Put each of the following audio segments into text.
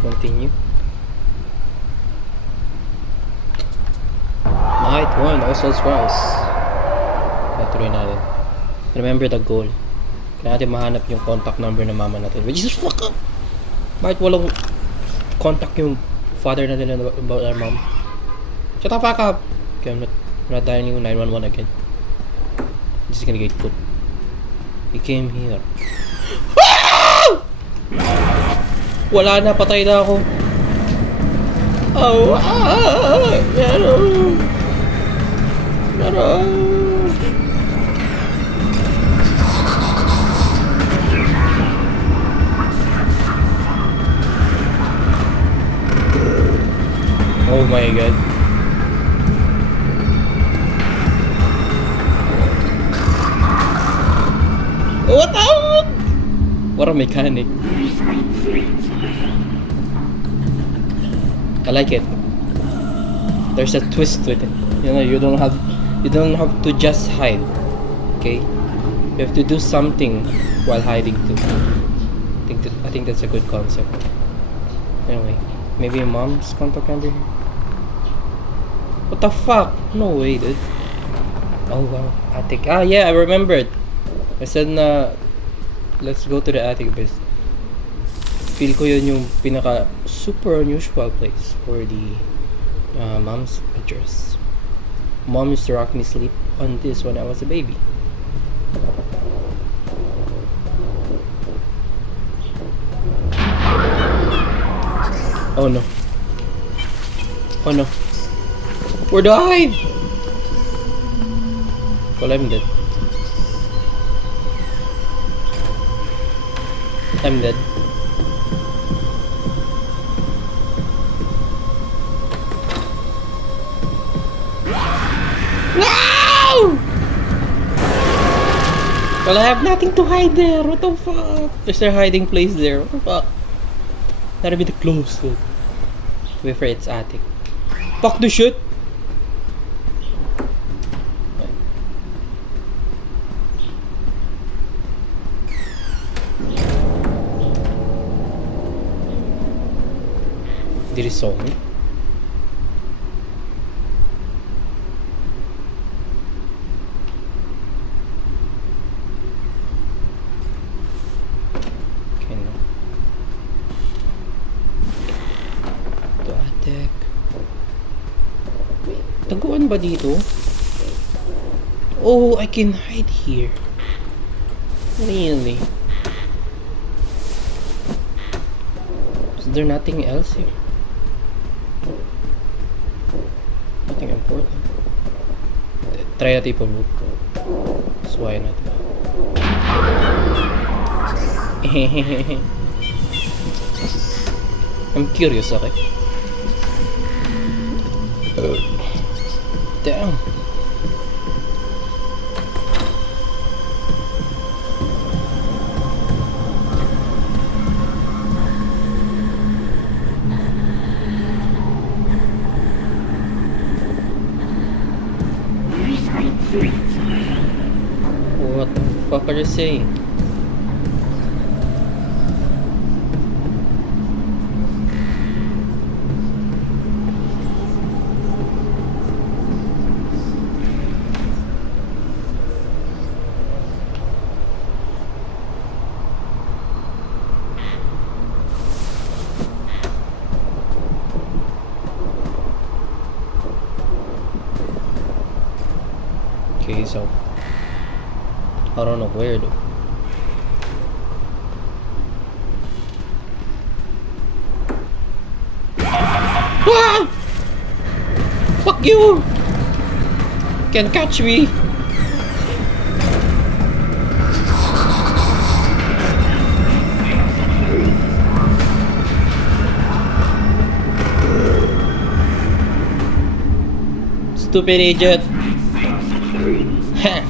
continue. Night 1, also Rise. Natuloy natin. Remember the goal. Kailangan natin mahanap yung contact number ng mama natin. Which is fuck up! Bakit walang contact yung father natin about our mom? Shut the fuck up! Okay, I'm not dialing 911 again. I'm just gonna get put. He came here. Wala na, patay na ako. Oh, Pero. Oh my god. What the? What a mechanic. I like it. There's a twist with it. You know, you don't have to just hide. Okay? You have to do something while hiding too. I think that's a good concept. Anyway, maybe mom's contact number here. What the fuck? No way, dude. Oh wow, attic. Ah yeah, I remembered. I said na let's go to the attic base. Feel ko yun yung pinaka super unusual place for the mom's address. Mom used to rock me sleep on this when I was a baby. Oh no. Oh no. Where do I hide? Well, I'm dead. I'm dead. No! Well, I have nothing to hide there. What the fuck? There's a hiding place there. What the fuck? That'll be the close. To be fair, it's attic. Fuck the shit! Did he saw me? Okay, no. To attic. Taguan ba dito? Oh, I can hide here. Really? Is there nothing else here? Nothing important. Try natin ipag-look. So why not? I'm curious, okay? Damn. What the fuck are you saying? Okay, so I don't know where though. Ah! Fuck you! Can't catch me! Stupid idiot! Ha!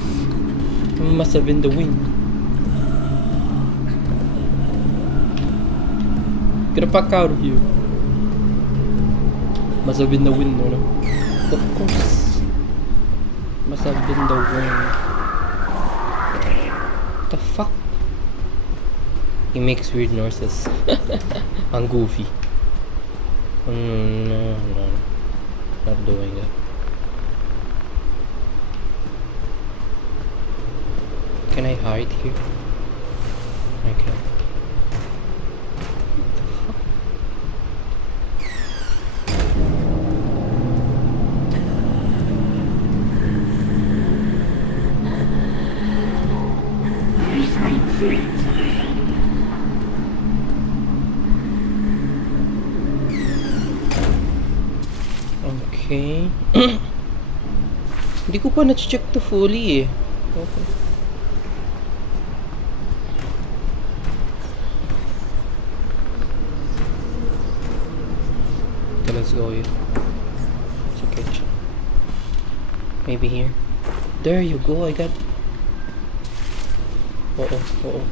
Must have been the wind. Get the fuck out of here. Must have been the wind, no? Of course. Must have been the wind. What the fuck? He makes weird noises. Ang goofy. No, no, not doing that. Can I hide here? I can. Okay. Hindi ko pa na-check to fully eh. Okay. Okay, let's go here. It's a kitchen. Maybe here. There you go, I got... Uh-oh, uh-oh.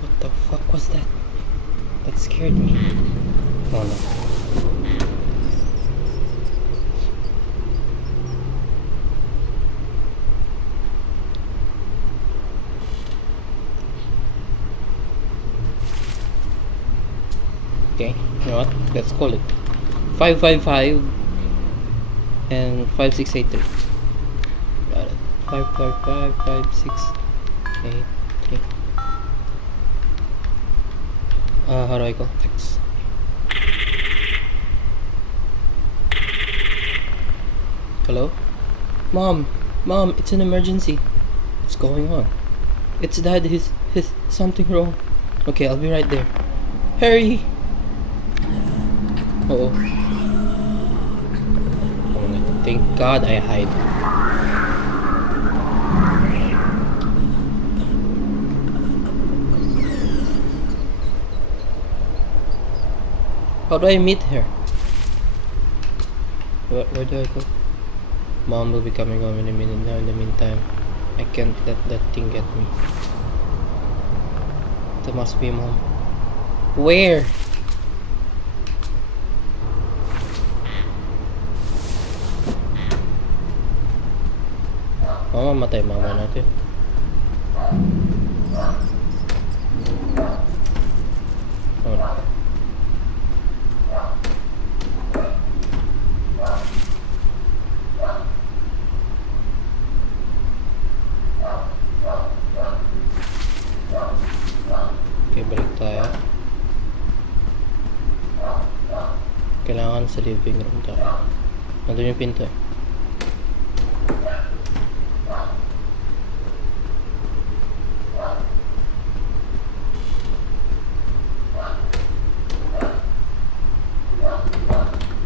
What the fuck was that? That scared me. Oh no. Okay, you know what? Let's call it 555 and 5683. Got it. 555 5683. How do I call X? Hello? Mom, it's an emergency. What's going on? It's Dad. He's something wrong. Okay, I'll be right there. Hurry! Oh no. Thank God I hide. How do I meet her? Where do I go? Mom will be coming home in a minute now. In the meantime, I can't let that thing get me. That must be Mom. Where? Mamamatay mama natin. Oh no. Okay, balik tayo. Kailangan sa living room tayo. Nandun yung pinto eh.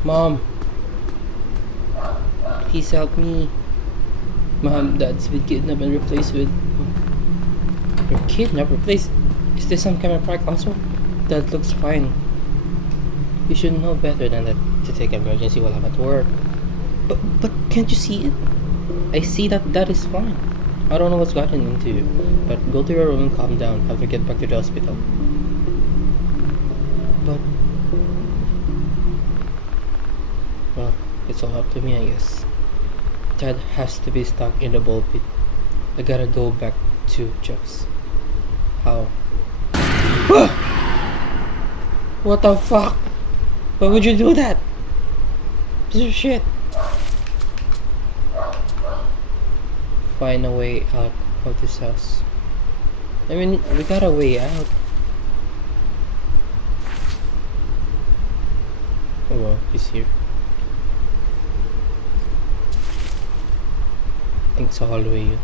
Mom, please help me. Mom, Dad's been kidnapped and replaced with... Your kidnapped? Replaced? Is this some kind of prank also? Dad looks fine. You should know better than that to take emergency while I'm at work. But can't you see it? I see that Dad is fine. I don't know what's gotten into you, but go to your room and calm down. Have to get back to the hospital. But... well, it's all up to me, I guess. Dad has to be stuck in the ball pit. I gotta go back to Jeff's. How? What the fuck? Why would you do that? Piece of shit. Find a way out of this house. I mean, we got a way out. Oh well, he's here. I think it's a hallway 1.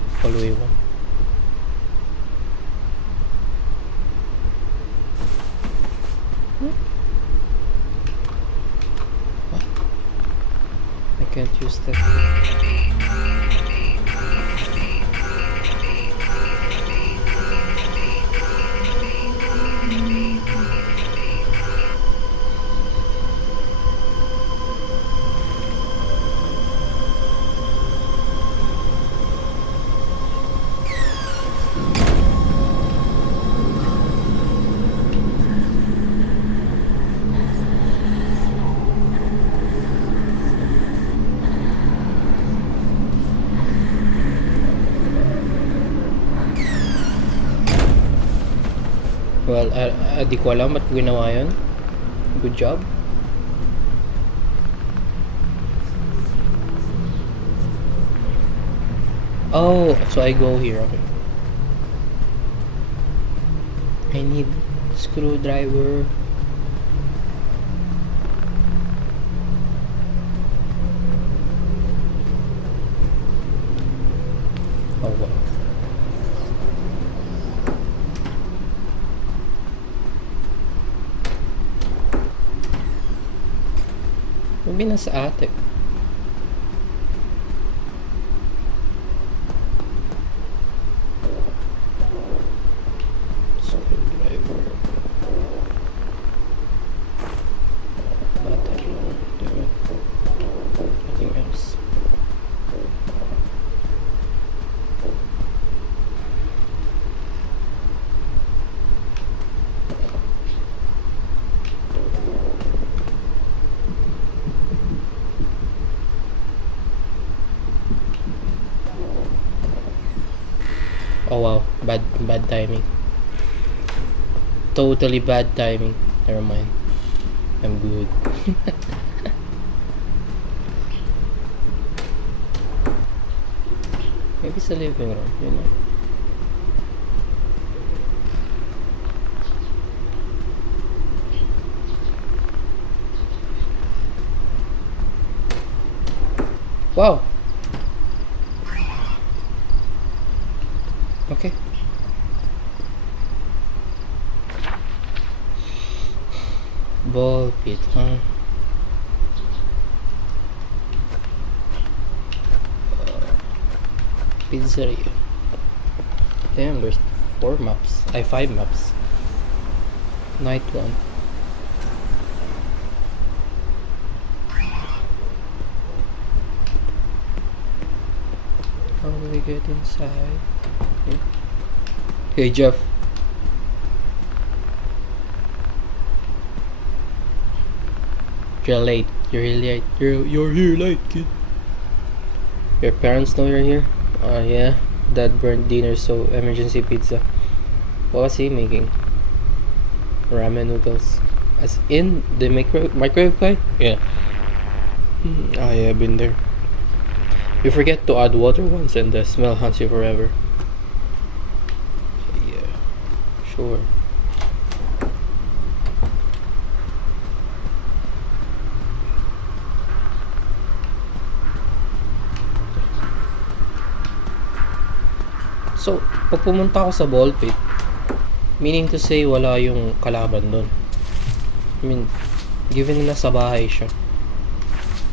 What? I can't use that. Well, di ko alam ba't ginawa yun. Good job. Oh, so I go here, okay. I need screwdriver. Oh, wow. Maybe nasa attic. Screwdriver. Battery. Damn it. Nothing else. Oh wow, bad timing. Totally bad timing. Never mind. I'm good. Maybe sa living room, you know. Wow. Okay. Ball pit, huh? Pizzeria. Damn, there's 4 maps. 5 maps. Night one. How do we get inside? Hey Jeff. You're late. You're really late. You're here late, kid. Your parents know you're here? Yeah. Dad burned dinner, so emergency pizza. What was he making? Ramen noodles. As in the microwave kind? Yeah. Yeah, I've been there. You forget to add water once and the smell haunts you forever. Yeah, sure. So, pag pumunta ako sa ball pit, meaning to say wala yung kalaban doon. I mean, given na sa bahay siya,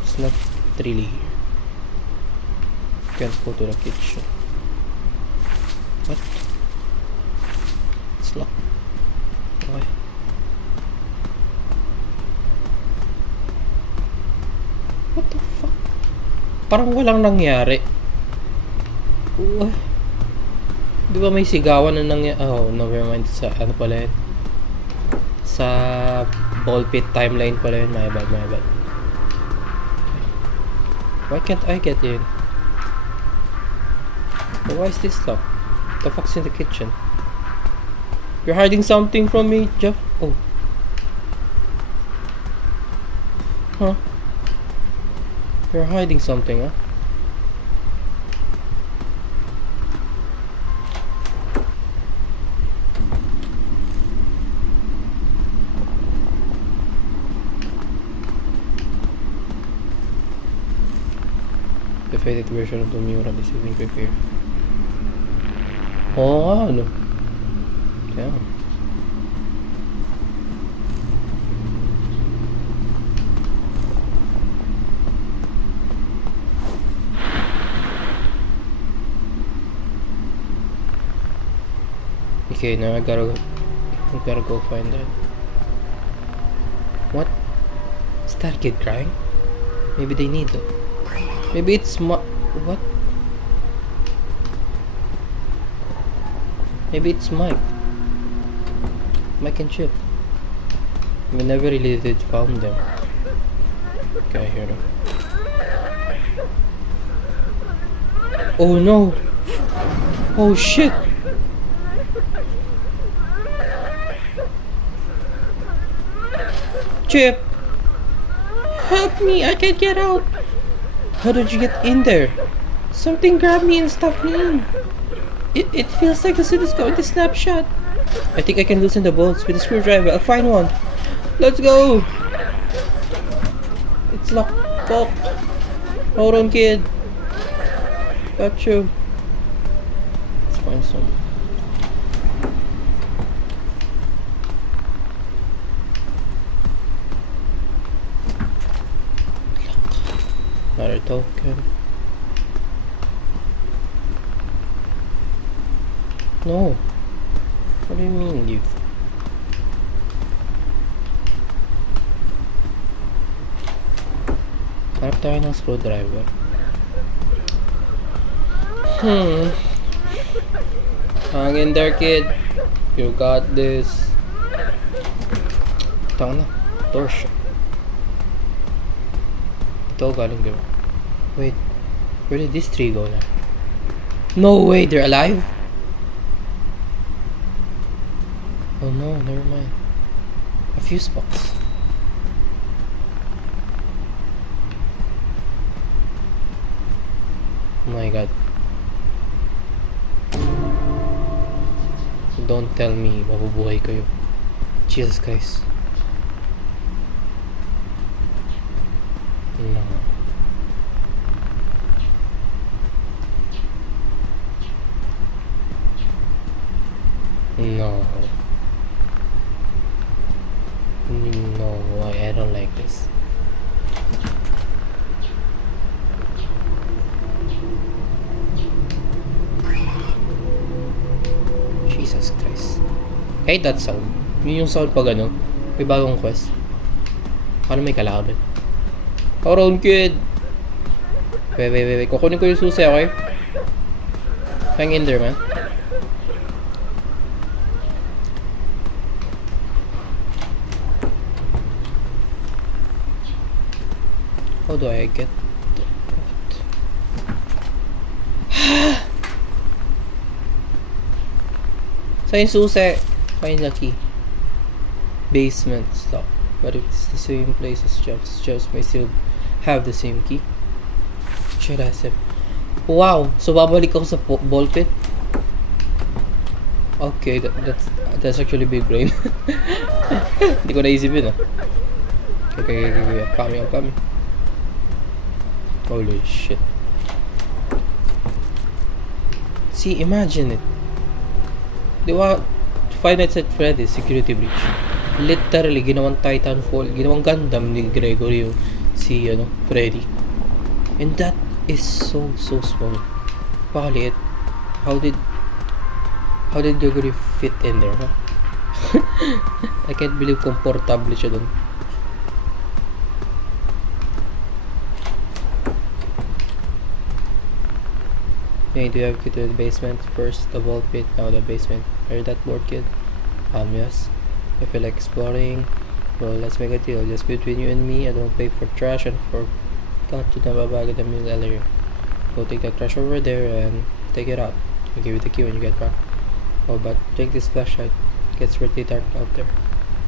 it's not really here. Can't go to the kitchen. What? It's locked. Okay. What the fuck? Parang walang nangyari. Di ba may sigawan na nangyari? Oh, never mind. Sa ano pala yun? Sa ball pit timeline pala yun. My bad. Why can't I get in? But why is this locked? The fuck's in the kitchen? You're hiding something from me, Jeff? Oh. Huh? You're hiding something, huh? The faded version of the mural is being prepared. Oo nga, ano? Damn. Okay, now I gotta go find that. What? Is that kid crying? Maybe they need it. Maybe it's what? Maybe it's Mike. Mike and Chip. We never really did found them. Okay, I hear them. Oh no! Oh shit! Chip! Help me! I can't get out! How did you get in there? Something grabbed me and stuck me in. It feels like the suit is going to snap shut. I think I can loosen the bolts with a screwdriver. I'll find one. Let's go! It's locked. Fuck. Hold on, kid. Got you. Let's find some. Another token. No. What do you mean, leave? Harap tayo ng screwdriver. Hang in there, kid. You got this. Tanga na. Torch. Ito galing diba? Wait. Where did this tree go now? No way, they're alive? Oh no, never mind. A fuse box. Oh my god. Don't tell me mabubuhay kayo. Jesus Christ. No. No. No, I don't like this. Jesus Christ. I hate that sound. Yun yung sound pag ano, may bagong quest. Paano may kalaban? Around, kid! Wait. Kukunin ko yung susi, okay? Hang in there, man. How do I get what? Sa yung susi, find the key. Basement stop. But if it's the same place as Jeff's may still have the same key. Should I sip? Wow! So babalik ako sa ball pit? Okay, that's actually big brain. Hindi ko naisip yun ah. Okay, I'm coming. Holy shit. See, imagine it. Di ba, Five Nights at Freddy's Security Breach. Literally, ginawang Titanfall, ginawang Gundam ni Gregory yung si, Freddy. And that is so small. Pakaliit. How did Gregory fit in there, huh? I can't believe komportable siya dun. Hey, do you have to go to the basement? First the vault pit, now the basement. Are you that bored, kid? Yes. I feel like exploring. Well, let's make a deal. Just between you and me, I don't pay for trash and forgot to nababag the meal earlier. Go take that trash over there and take it out. I'll give you the key when you get back. Oh, but take this flashlight. It gets really dark out there.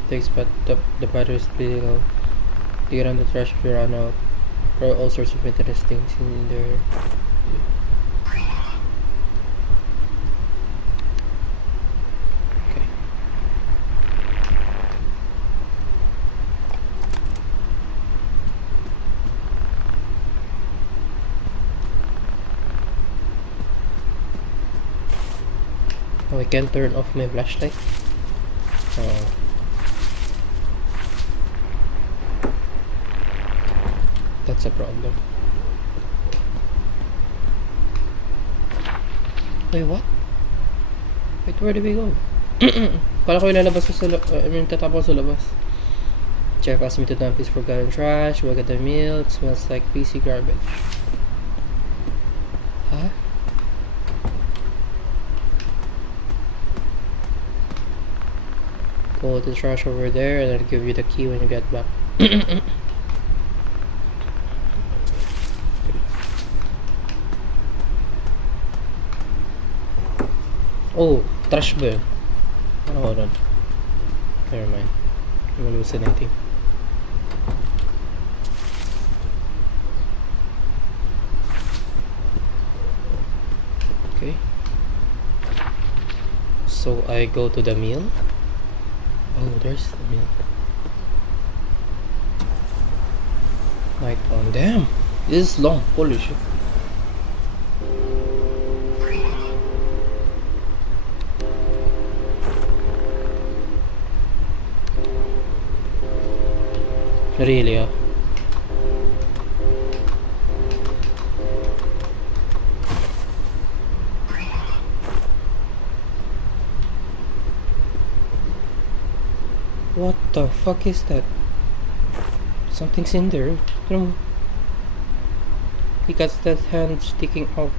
Thanks, but the battery is bleeding out. You get on the trash if you run out. There are all sorts of interesting things in there. Oh, I can't turn off my flashlight. Oh. That's a problem. Wait, what? Wait, where did we go? Kala ko ilalabas ko sa tatapos sa labas. Jeff asked me to dump his forgotten trash. Look at the meal. It smells like PC garbage. Huh? Go to the trash over there and I'll give you the key when you get back. Oh, trash ba yun? Hold on. Never mind. I'm hallucinating. So I go to the mill. Oh, there's the mill. Night one. Damn! This is long. Holy shit. Really, ah. What the fuck is that? Something's in there. He got that hand sticking out.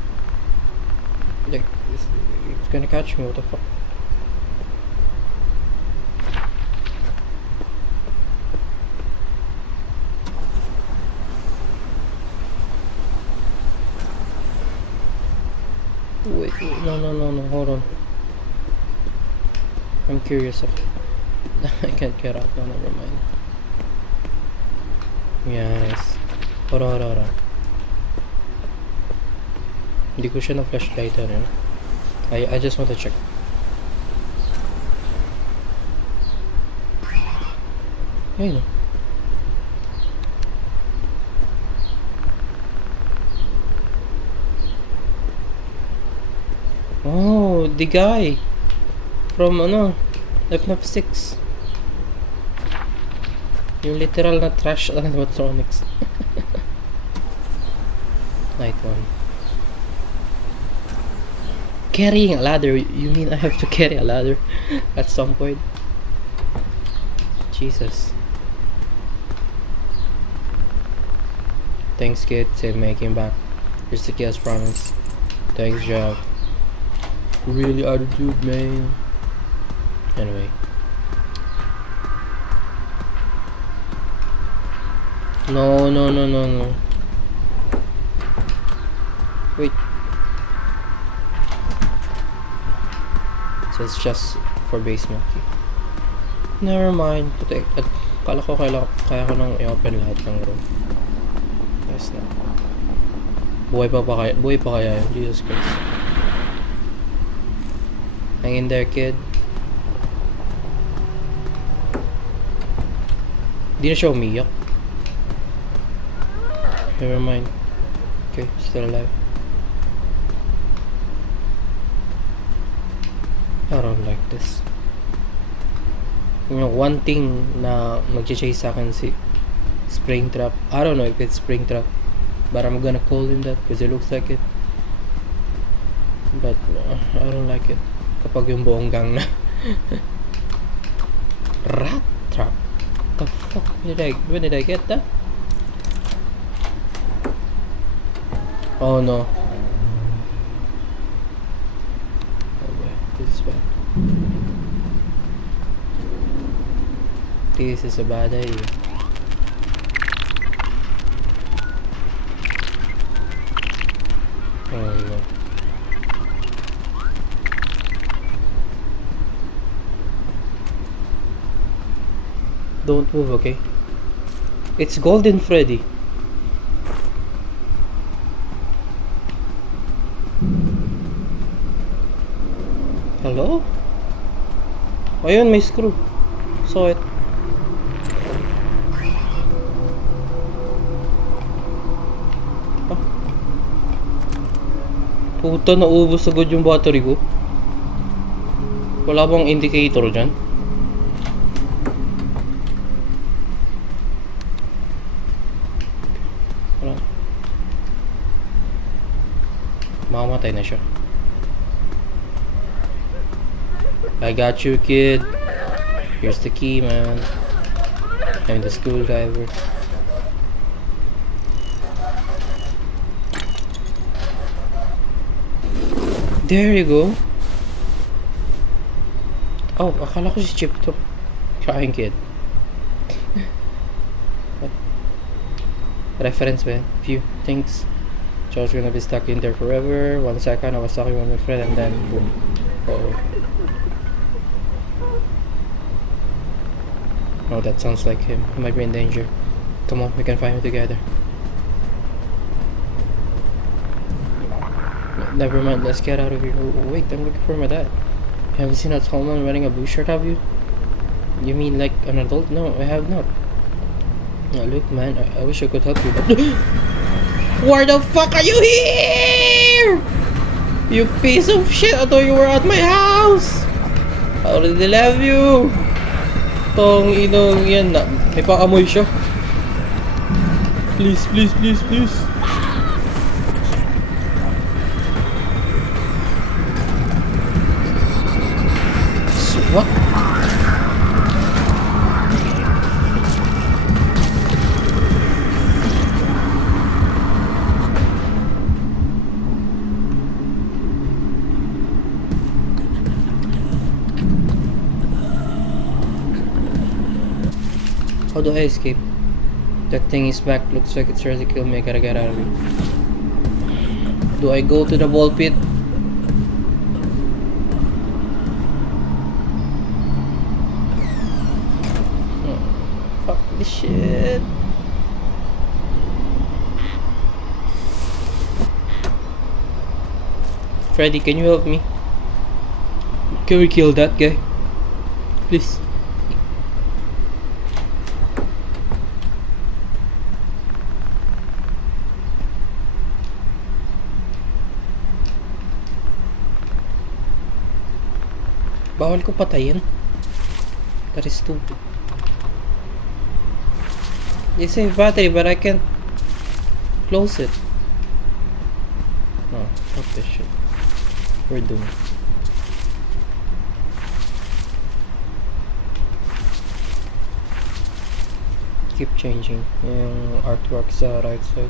Like, it's gonna catch me. What the fuck? Wait, no, hold on. I'm curious. I can't get out. No, never mind. Yes. Hold on. Hindi ko siya na flashlightan, eh. I just want to check. Ayun. Oh, the guy from FNAF 6. Yung literal na trash animatronics. Night one. Carrying a ladder? You mean I have to carry a ladder at some point? Jesus. Thanks, kid. Save making back. Here's the key as promised. Thanks, job. Really attitude, man. Anyway. No. Wait. So it's just for basement key. Never mind. Kala ko kaya ko nang i-open lahat ng room. Yes na. Buhay pa kaya yun. Jesus Christ. Hang in there, kid. Di na siya umiyak. Never mind. Okay, still alive. I don't like this. You know, one thing na mag-chase sa akin si Springtrap. I don't know if it's Springtrap, but I'm gonna call him that because it looks like it. But I don't like it. Kapag yung buong gang na. Rat trap. The fuck? When did I get that? Oh no. Oh boy, this is bad. This is a bad idea. Oh no. Don't move, okay? It's Golden Freddy. Hello? Ayun, may screw. Saw it. Ah. Puta, naubos agad yung battery ko. Wala bang indicator dyan? Wala. Mamamatay na siya. I got you, kid. Here's the key, man. I'm the screwdriver. There you go. Oh, akala ko si Chip to. Kain, kid. Reference, man. Few things. Joe's gonna be stuck in there forever. 1 second, I was talking with my friend, and then boom. Uh-oh. Oh, that sounds like him. He might be in danger. Come on, we can find him together. Never mind, let's get out of here. Oh, wait, I'm looking for my dad. Have you seen a tall man wearing a blue shirt, have you? You mean like an adult? No, I have not. Look, man, I wish I could help you, but... Where the fuck are you here? You piece of shit! I thought you were at my house! I already love you! Tong inong yan na. May paamoy siya. Please, please, please, please. What? How do I escape? That thing is back. Looks like it's ready to kill me. I gotta get out of here. Do I go to the ball pit? Oh, fuck this shit. Freddy, can you help me? Can we kill that guy? Please. Bawal ko patayin. That is stupid. You save battery, but I can't close it. Oh, fuck this shit. We're doomed. Keep changing yung artwork sa right side.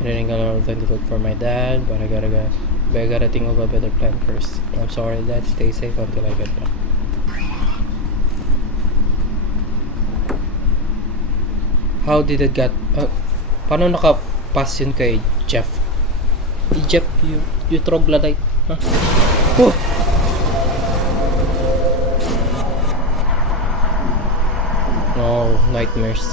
I didn't got a lot of time to look for my dad, but I gotta think of a better plan first. I'm sorry, Dad. Stay safe until I get back. How did it get? Paano nakapass yun kay Jeff? Jeff, you troglodyte, huh? Oh! No, nightmares.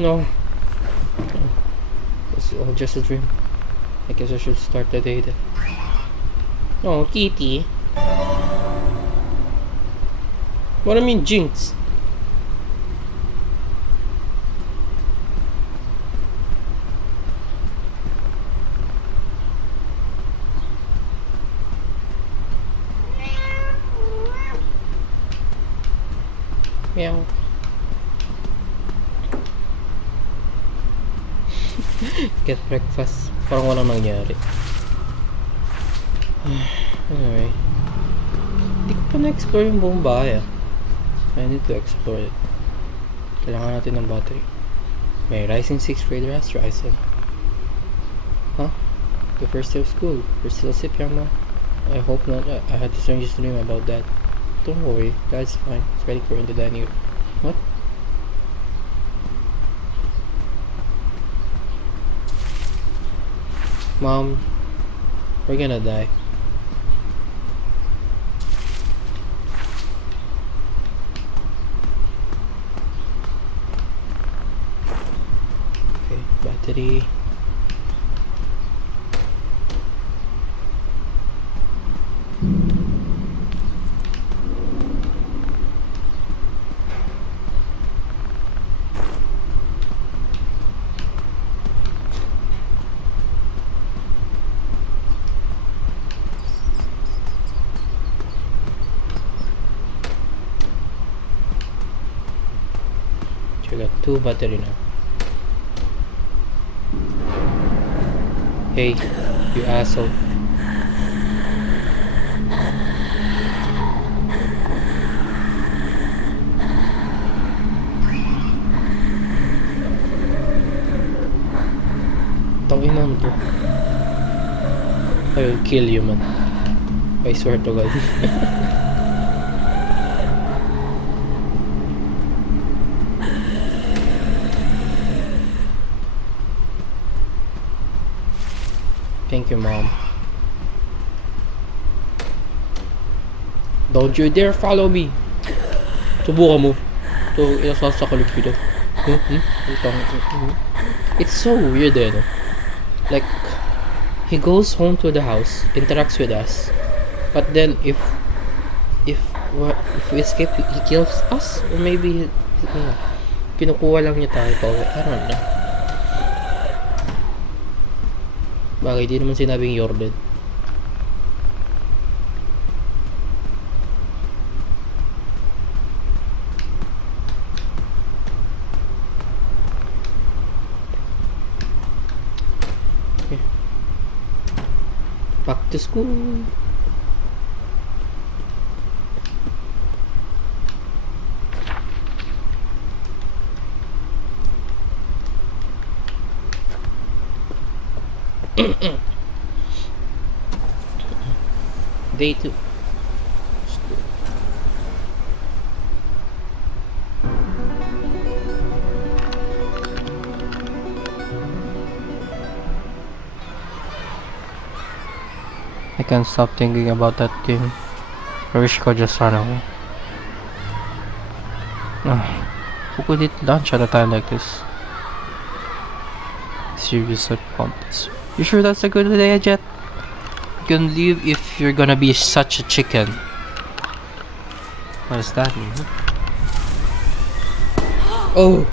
No. It's all just a dream. I guess I should start the day then. No, Kitty. What do I mean, Jinx? Meow. Get breakfast. Parang walang nangyari. Anyway. Hindi ko pa na-explore yung buong bahay. I need to explore it. Kailangan natin ng battery. May rising 6th grader has risen. Huh? The first day of school. We're still asleep, Yama. I hope not. I had the strangest dream about that. Don't worry. That's fine. It's ready for in the dining room. What? Mom, we're gonna die. Okay, battery. I got 2 battery now. Hey, you asshole. murder. I will kill you, man. I swear to God. Thank you, Mom. Don't you dare follow me. Subukan mo. Ito, inasasakulit ko. It's so weird, eh, no? Like, he goes home to the house, interacts with us, but then if we escape, he kills us, or maybe kinukuha lang niya tayo pa uwi. I don't know. Bagay, di naman sinabing you're dead. Back to school. Day 2. I can't stop thinking about that thing. I wish I could just run away. Who could eat lunch at a time like this? Serious pointless. You sure that's a good idea, Jet? You can leave if you're gonna be such a chicken. What does that mean? Oh!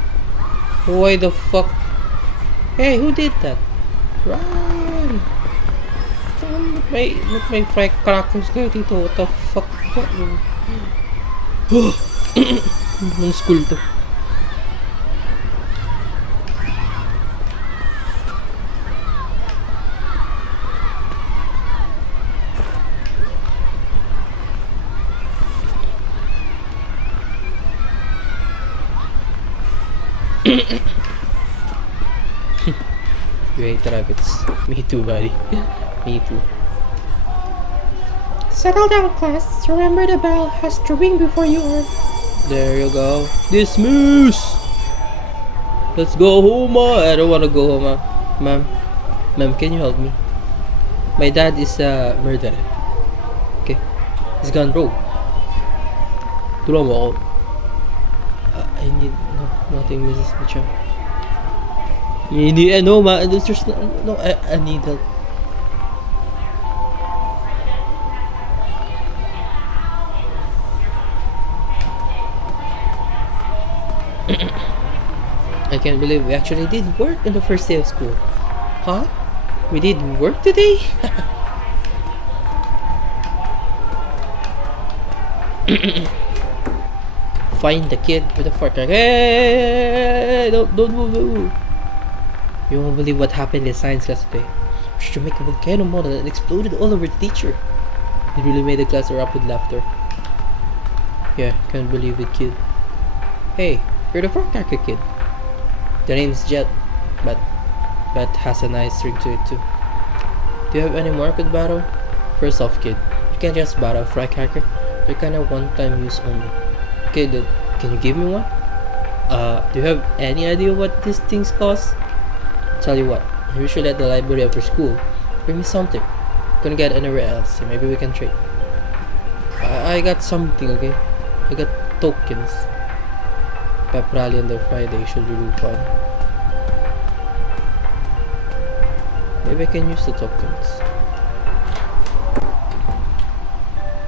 Why the fuck? Hey, who did that? Run! With my firecrackers kayo dito. What the fuck? Anong school to? You hate rabbits. Me too, buddy. Me too. Settle down, class. Remember the bell has to ring before you are. There you go. Dismiss! Let's go home, I don't wanna go home, Ma'am. Ma'am, can you help me? My dad is a murderer. Okay. He's gone rogue. Tulungan mo ako. I need... No, nothing, Mrs. Mitchell. No, ma. There's no, I need help. I can't believe we actually did work on the first day of school. Huh? We did work today? Find the kid with the fart truck. Hey! Don't move. You won't believe what happened in science class today. Should make a volcano model that exploded all over the teacher. It really made the class erupt with laughter. Yeah, can't believe it, kid. Hey, you're the firecracker kid. The name's Jet, but has a nice ring to it too. Do you have any more good battle? First off, kid, you can't just battle a firecracker. They're kinda one-time use only. Okay, then, can you give me one? Do you have any idea what these things cost? Tell you what, we should at the library after school. Bring me something. Couldn't get anywhere else, so maybe we can trade. I got something, okay? I got tokens. Pep rally on the Friday should be really fun. Maybe I can use the tokens.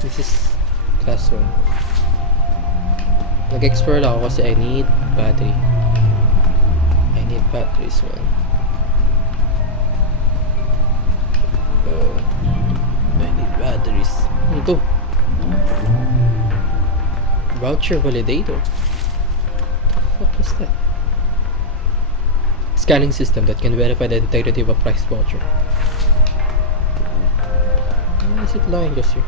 This is classroom. Nag-explore lang ako kasi I need battery. I need batteries, man. I need batteries. Ano to? Voucher validator. What is that? Scanning system that can verify the integrity of a price voucher. Why is it lying just here?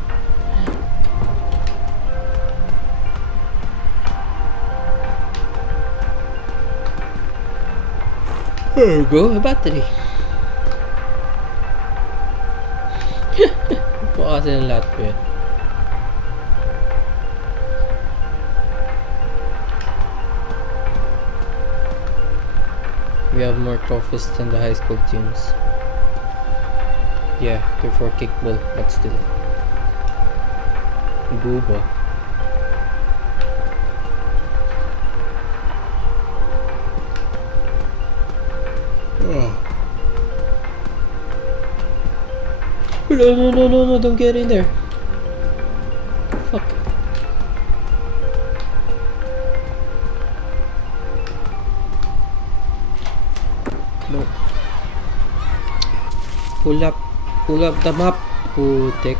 There we go, a battery. kasi ng Latvia. We have more trophies than the high school teams. Yeah, they're for kickball, but still. Guba. No, don't get in there. Fuck. No. Pull up the map, putek.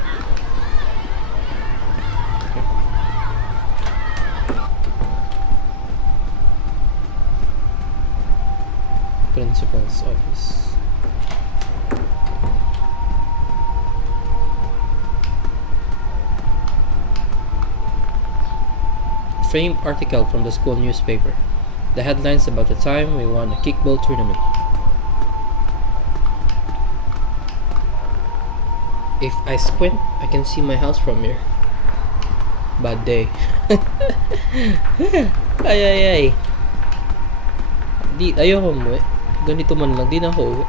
Principal's office. Framed article from the school newspaper. The headlines about the time we won a kickball tournament. If I squint, I can see my house from here. Bad day. Ay. Ayoko umuwi. Ganito man lang, di na ako uwi.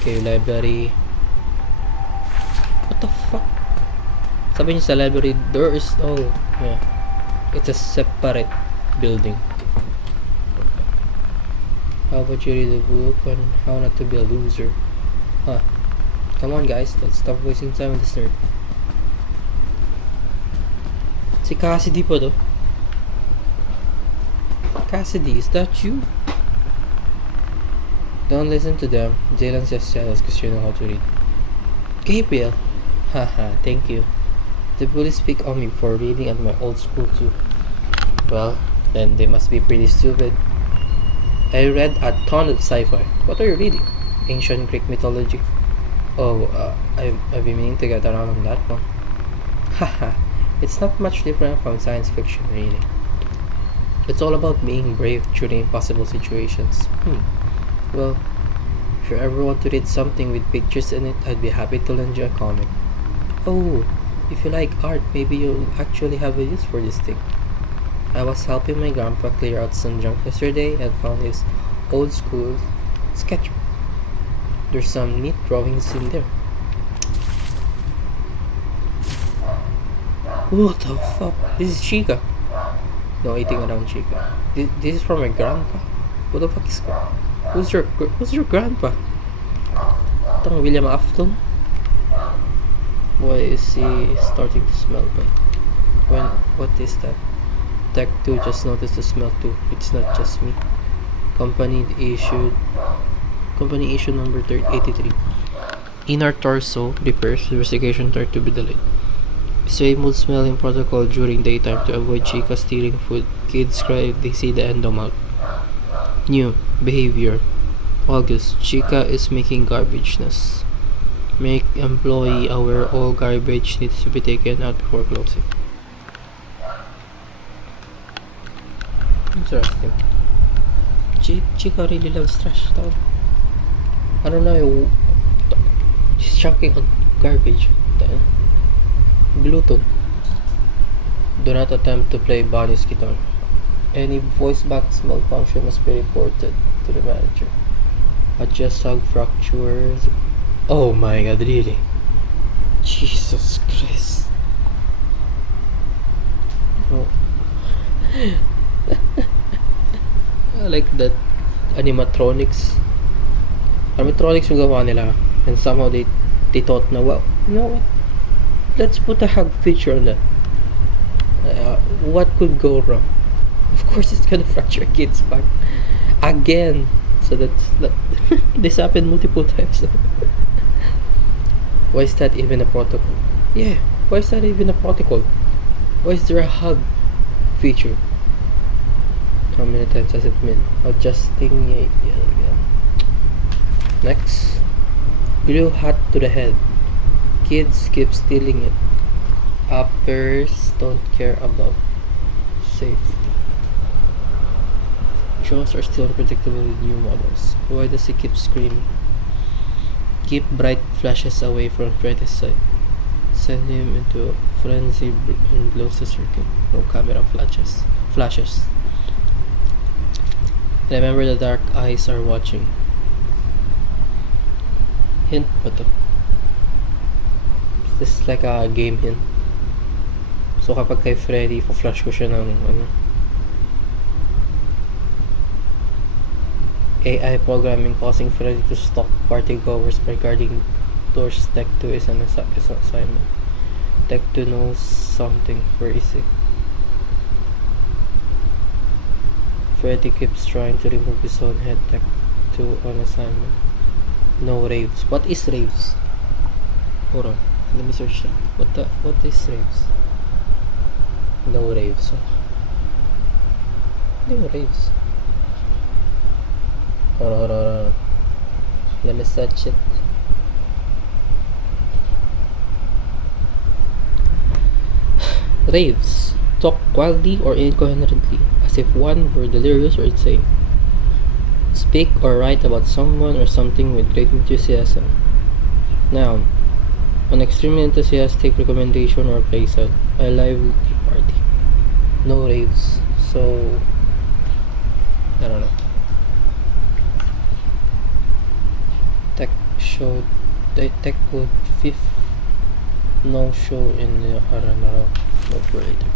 Okay, library. What the fuck? Sabi niya sa library, there is, oh, yeah. It's a separate building. How about you read a book on how not to be a loser? Huh. Come on guys, let's stop wasting time with this nerd. Si Cassidy pa to. Cassidy, is that you? Don't listen to them. Jalen's just jealous because you know how to read. Gabriel! Haha, thank you. The bullies pick on me for reading at my old school too. Well, then they must be pretty stupid. I read a ton of sci-fi. What are you reading? Ancient Greek mythology. Oh, I've been meaning to get around on that one. Haha, it's not much different from science fiction really. It's all about being brave during impossible situations. Well, if you ever want to read something with pictures in it, I'd be happy to lend you a comic. Oh, if you like art, maybe you'll actually have a use for this thing. I was helping my grandpa clear out some junk yesterday and found his old school sketchbook. There's some neat drawings in there. What the fuck? This is Chica. No eating around Chica. This is from my grandpa. What the fuck is who's your grandpa? Tang William Afton? Why is he starting to smell bad? What is that? Tech 2 just noticed the smell too. It's not just me. Company issue number 83. Inner torso repairs investigation start to be delayed. Same mood smelling protocol during daytime to avoid Chica stealing food. Kids cry if they see the endomouth. New behavior. August. Chica is making garbage nest. Make employee aware all garbage needs to be taken out before closing. Interesting. Chica really loves trash. I don't know. She's chunking on garbage. Bluetooth. Do not attempt to play Bonnie's guitar. Any voice box malfunction must be reported to the manager. Adjust hug fractures. Oh my god, really? Jesus Christ. Oh. I like that animatronics yung gawa nila, and somehow they thought na, well, you know what, let's put a hug feature on that. What could go wrong? Of course it's gonna fracture a kid's back again. So that this happened multiple times. Why is that even a protocol? Yeah, why is that even a protocol? Why is there a hug feature? How many times has it been? Adjusting again. Next. Glue hat to the head. Kids keep stealing it. Uppers don't care about safety. Jaws are still unpredictable with new models. Why does he keep screaming? Keep bright flashes away from Freddy's sight. Send him into a frenzy and blows the circuit. No camera flashes. Remember, the dark eyes are watching. Hint ba to? This is like a game hint. So kapag kay Freddy, pa-flash ko siya ng AI programming causing Freddy to stalk partygoers by guarding doors. Tech 2 is an assignment. Tech 2 knows something. Where is it? Freddy keeps trying to remove his own head. Tech 2 on assignment. No raves. What is raves? Hold on. Let me search that. What is raves? No raves. No raves. Hold on. Let me search it. Raves talk wildly or incoherently, as if one were delirious or insane. Speak or write about someone or something with great enthusiasm. Noun. An extremely enthusiastic recommendation or praise at a lively party. No raves. So, I don't know. Tech code 5th. No show in the Aranaro. No for later.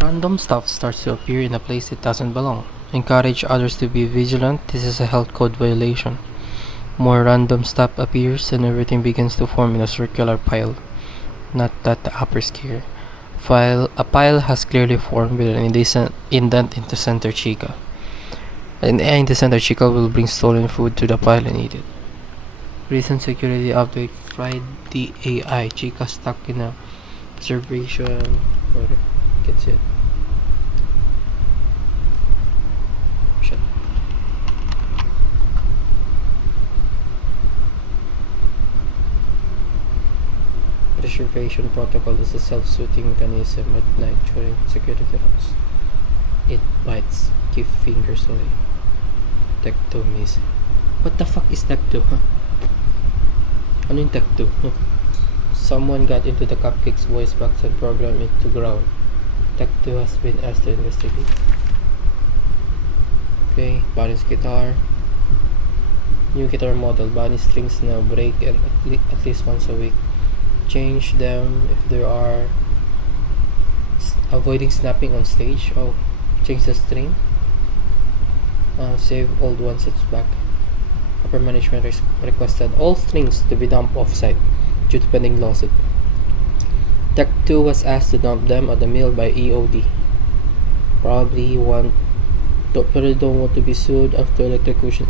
Random stuff starts to appear in a place it doesn't belong. Encourage others to be vigilant. This is a health code violation. More random stuff appears and everything begins to form in a circular pile. Not that the upper scare. A pile has clearly formed with an indent into center chica. An in the center chica will bring stolen food to the pile and eat it. Recent security update fried the AI. Chica stuck in a observation. Or gets it. Shut. Preservation protocol is a self-soothing mechanism at night during security rounds. It bites, give fingers away. Tech2 missing. What the fuck is Tech2, huh? Ano yung Tech2? Huh? Someone got into the Cupcake's voice box and programmed it to growl. Tech2 has been asked to investigate. Okay, Bonnie's guitar. New guitar model. Bonnie strings now break at least once a week. Change them if there are avoiding snapping on stage. Oh, change the string. Save old ones at back. Upper management requested all strings to be dumped off-site due to pending lawsuit. Tech 2 was asked to dump them at the mill by EOD. Probably don't want to be sued after electrocution.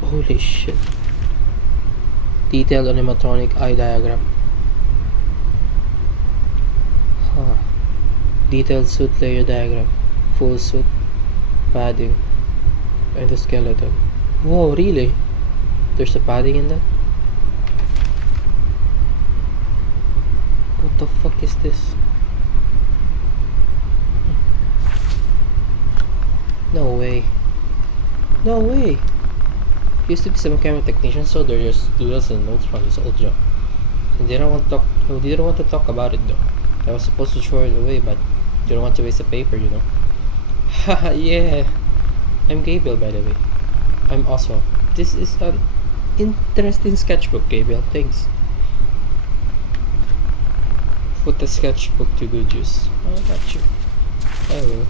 Holy shit. Detailed animatronic eye diagram. Detailed suit layer diagram. Full suit, padding, and the skeleton. Whoa, really? There's a padding in that? What the fuck is this? No way. No way! Used to be some camera technician, so they're just doodles and notes from his old job. He didn't want to talk about it though. I was supposed to throw it away, but didn't want to waste the paper, you know. Haha, yeah. I'm Gabriel, by the way. I'm Oswald. This is an interesting sketchbook, Gabriel. Thanks. Put the sketchbook to good use. I got you. I will.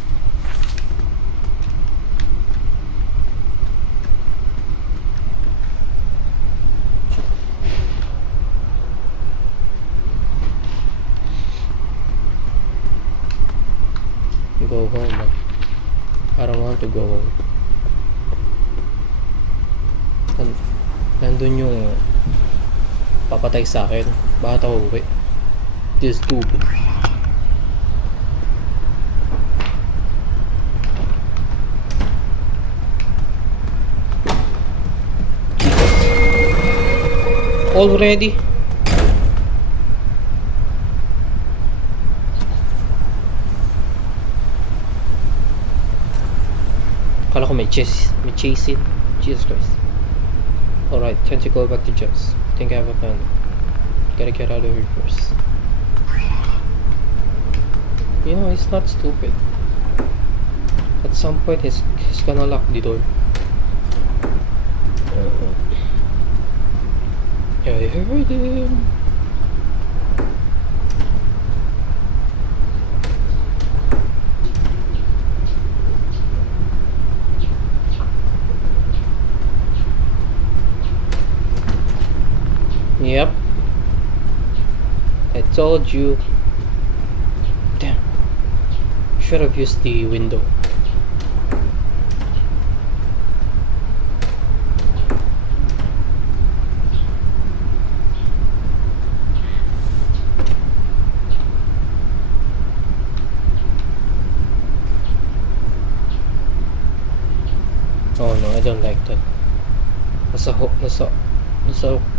Go home. I don't want to go home. Nandun yung papatay sa akin. Bakit ako uwi? This stupid. Already? Kala ko may chase it. Jesus Christ. Alright, time to go back to Jess. Think I have a plan. Gotta get out of here first. You know, he's not stupid. At some point, he's gonna lock the door. I heard him. Yep. I told you. Damn. Should have used the window. Oh no, I don't like that. Nasa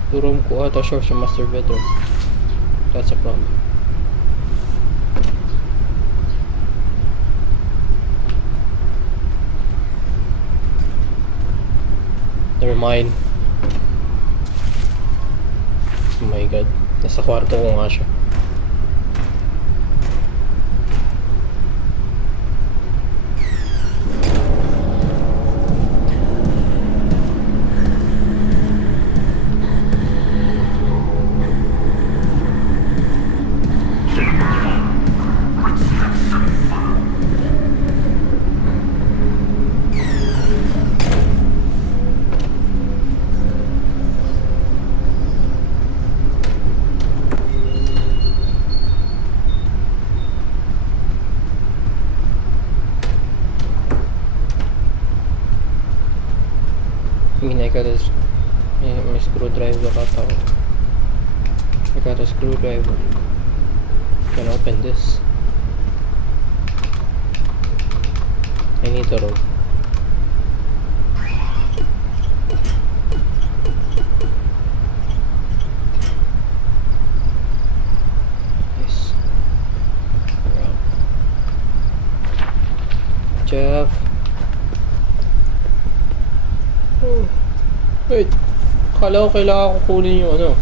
room ko ata siya sa master bedroom. That's a problem. Never mind. Oh my god. Nasa kwarto ko nga siya. I got a may screwdriver ata ako. I got a screwdriver. Can open this. I need a rope. Nice. Jeff. Oh. Wait, akala ko kailangan ko kunin yung ano.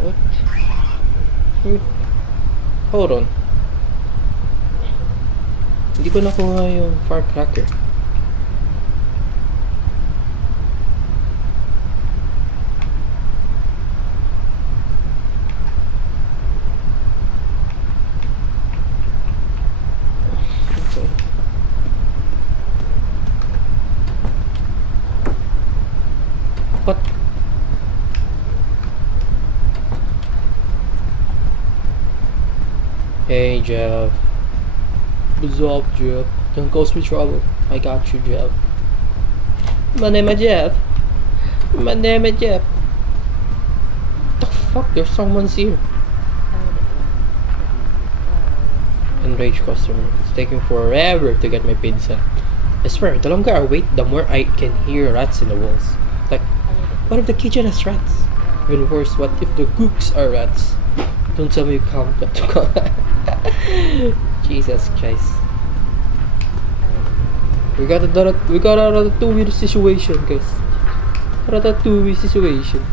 What? Hold on. Hindi ko nakuha yung firecracker. What? Hey, Jeff. What's up, Jeff? Don't cause me trouble. I got you, Jeff. My name is Jeff. My name is Jeff. The fuck? There's someone's here. Enraged customer. It's taking forever to get my pizza. I swear, the longer I wait, the more I can hear rats in the walls. Like, what if the kitchen has rats? Even worse, what if the cooks are rats? Don't tell me you count that. Jesus Christ. We got out of the two-way situation, guys. Out of the two-way situation.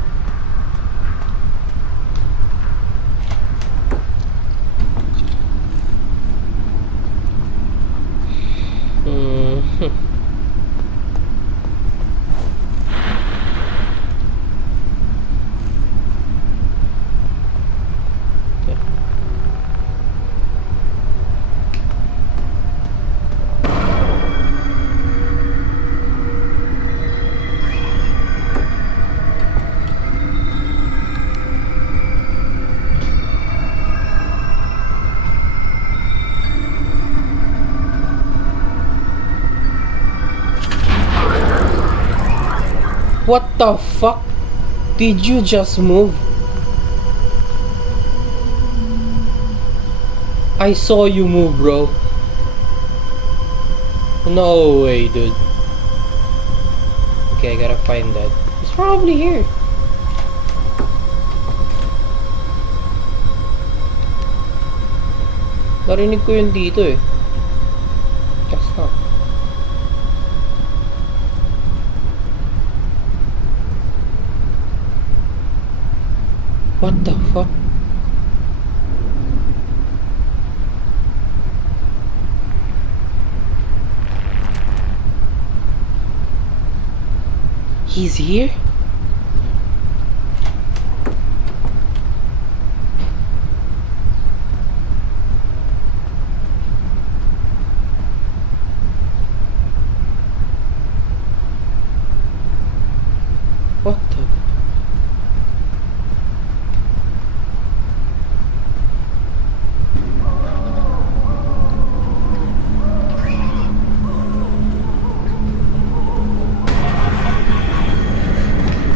What the fuck? Did you just move? I saw you move, bro. No way, dude. Okay, I gotta find that. It's probably here. Narinig ko yun dito eh. Just not. fuck? He's here? What the?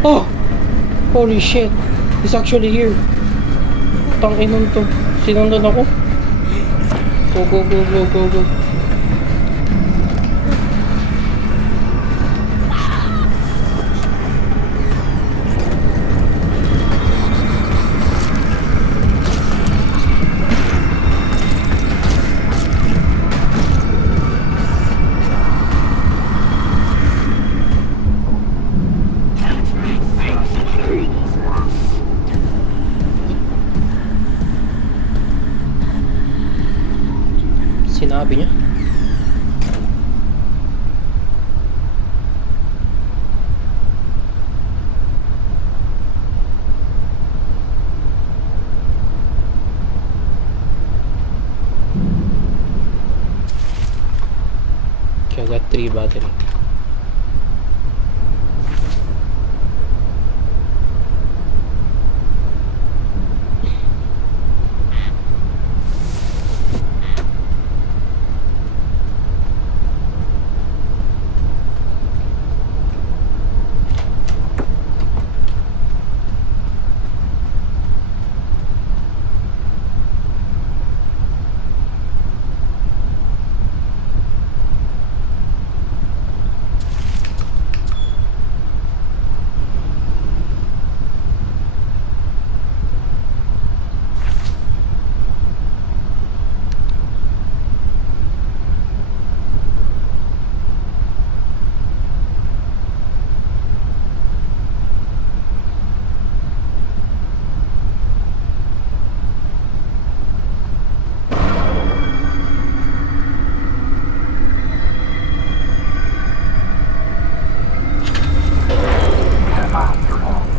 Oh! Holy shit! He's actually here. Tanginan to. Sinundan ako. Go, go, go, go, go, go. Sinabi niya. Okay, I got 3 battery.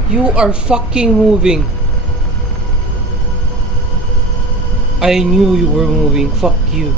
You are fucking moving. I knew you were moving. Fuck you.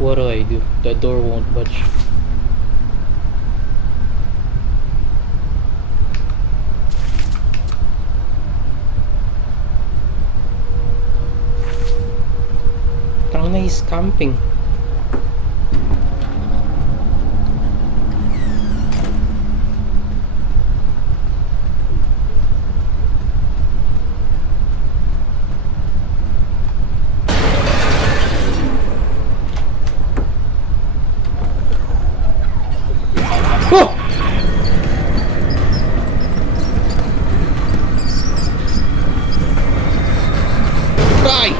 What do I do? The door won't budge. Tangina, he's camping. Oh! Die!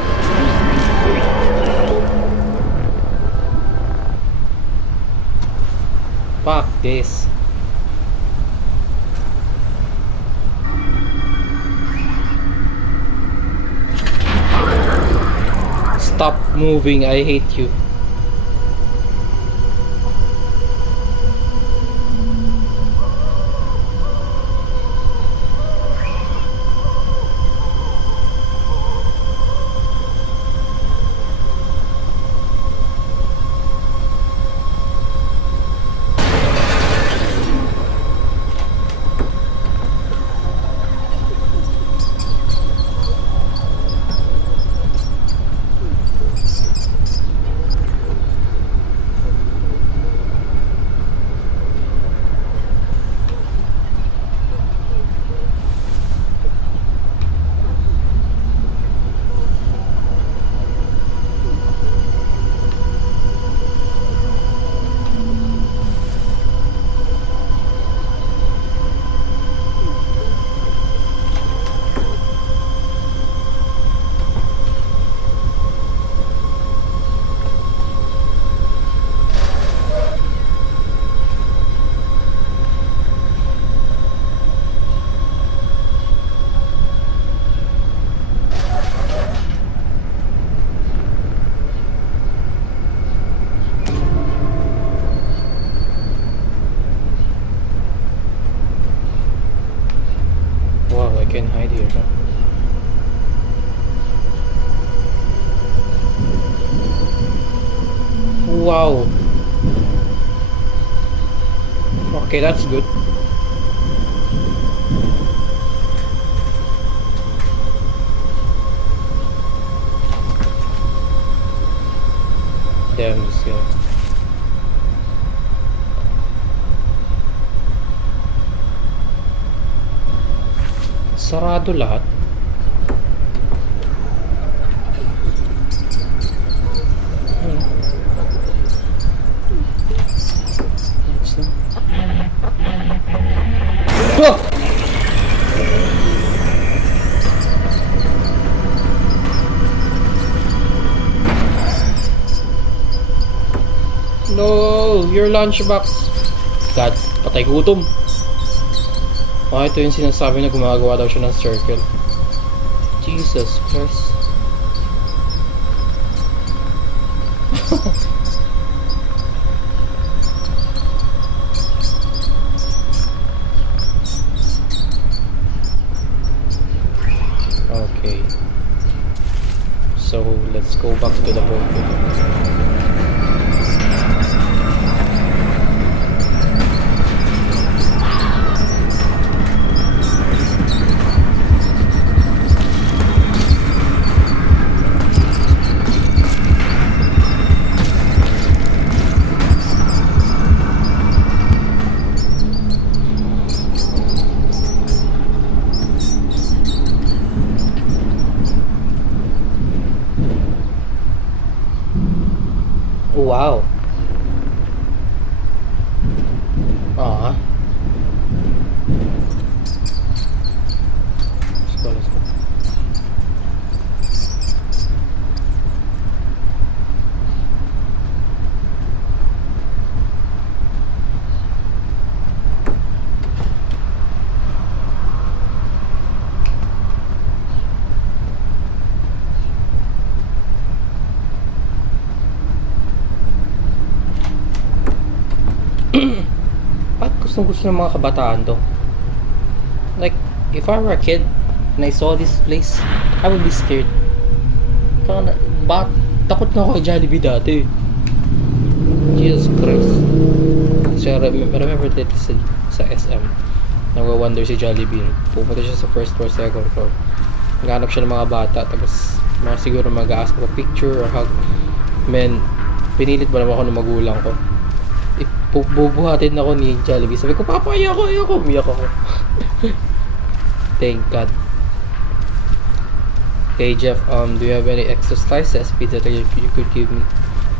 Fuck this. Stop moving, I hate you. Wow, I can hide here, huh? Wow. Okay, that's good. Damn this guy. Sarado lahat. What's that? Oh! No, your lunchbox. God, patay gutom. Ito yung sinasabi na gumagawa daw siya ng circle. Jesus Christ. Okay. So, let's go back to the boat. Wow. Ah. Let's go, let's go. Ba't gustong gusto ng mga kabataan to? Like, if I were a kid and I saw this place, I would be scared. Takot na ako kay Jollibee dati. Jesus Christ. So, I remember that sa SM. Nagwa-wonder si Jollibee. Pumunta siya sa first floor, second floor. Naghanap siya ng mga bata. Tapos, mga siguro mag-ask for a picture or hug. Men, pinilit ba naman ako ng magulang ko? Bubuhatin ako ni Jollibee. Sabi ko, Papa, ayoko. Umiyak ako. Thank God. Hey Jeff, do you have any extra slices pizza that you could give me?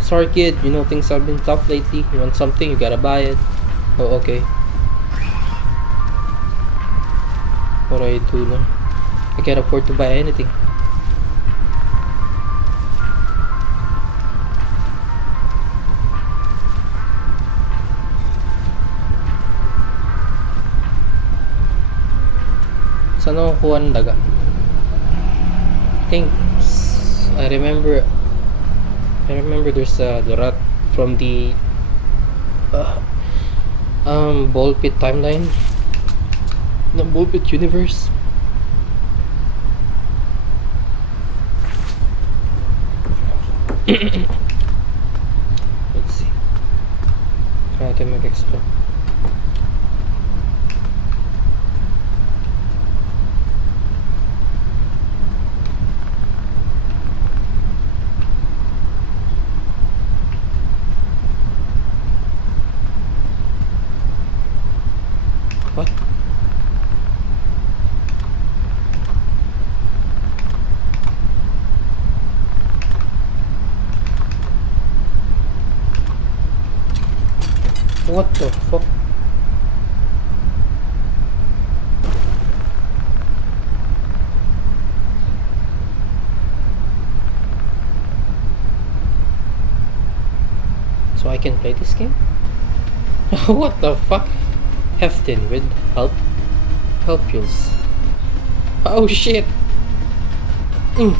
Sorry kid, you know things have been tough lately. You want something, you gotta buy it. Oh, okay. What do I do now? I can't afford to buy anything. Saan ako kuha ng daga? I remember I remember there's the rat from the uh, ball pit timeline, the ball pit universe. Let's see. Try natin mag-explore. What? What the fuck? So I can play this game? What the fuck? Heftin with helpules. Oh shit! Yeah.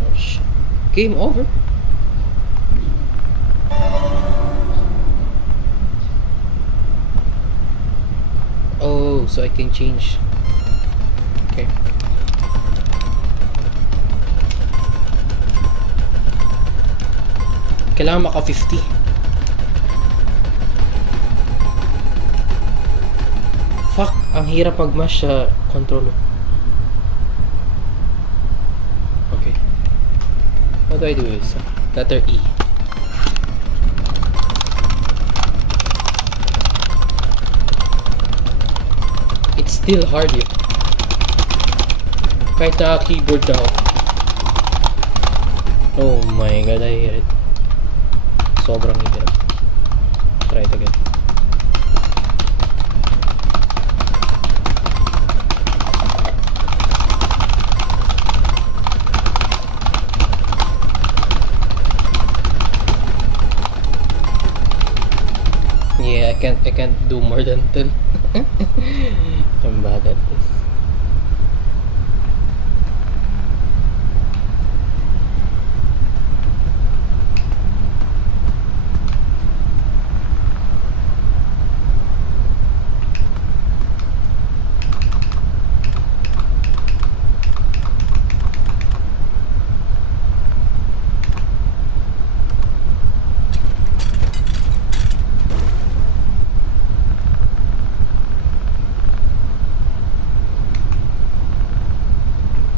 Oh shit. Game over? Oh, so I can change. Okay. Kailangan maka 50. Fuck, ang hirap mag-mash sa controller. Okay. How do I do this? Letter E. It's still hard yun. Kahit naka-keyboard na ako. Oh my god, I hate it. Sobrang hirap. Try it again. Yeah, I can't do more than 10. I'm bad at this.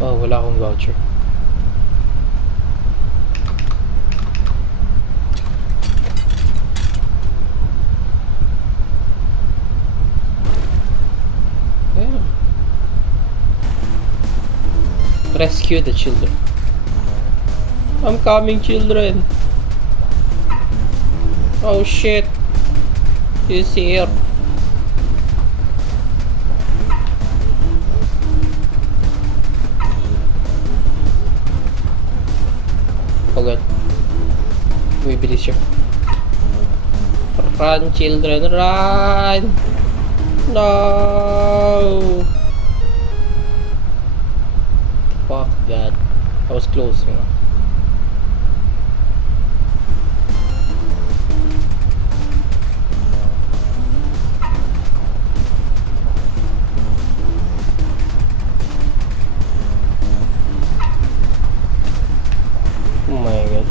Oh, wala akong voucher. Yeah. Rescue the children. I'm coming, children. Oh shit. He's here. Oh god. Bumibilis siya. Run, children, run! No! Fuck that. I was close, you know. Oh my god.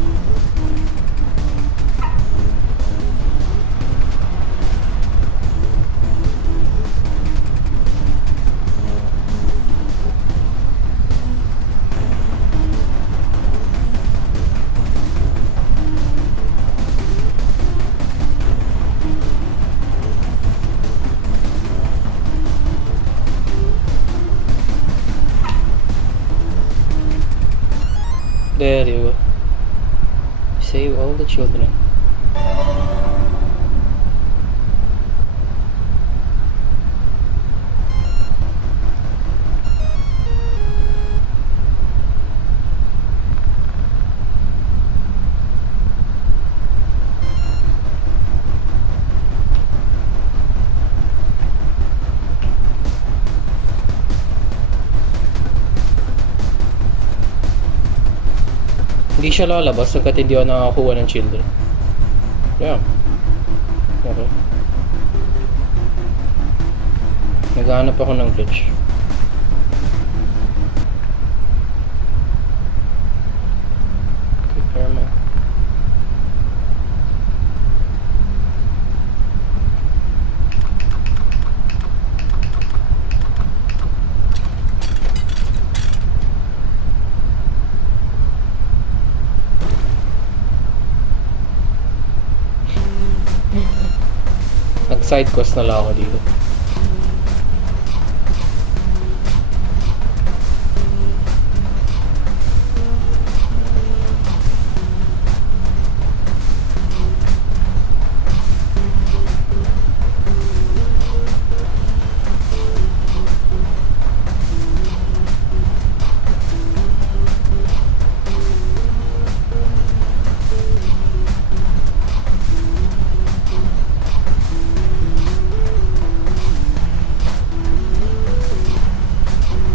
There you go. Save all the children. Hindi siya lalabas hanggat hindi ako nakakuha ng children. Yeah. Okay. Naghahanap ako ng glitch. Okay, karma. Nag-side quest na lang ako dito.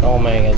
Oh my god.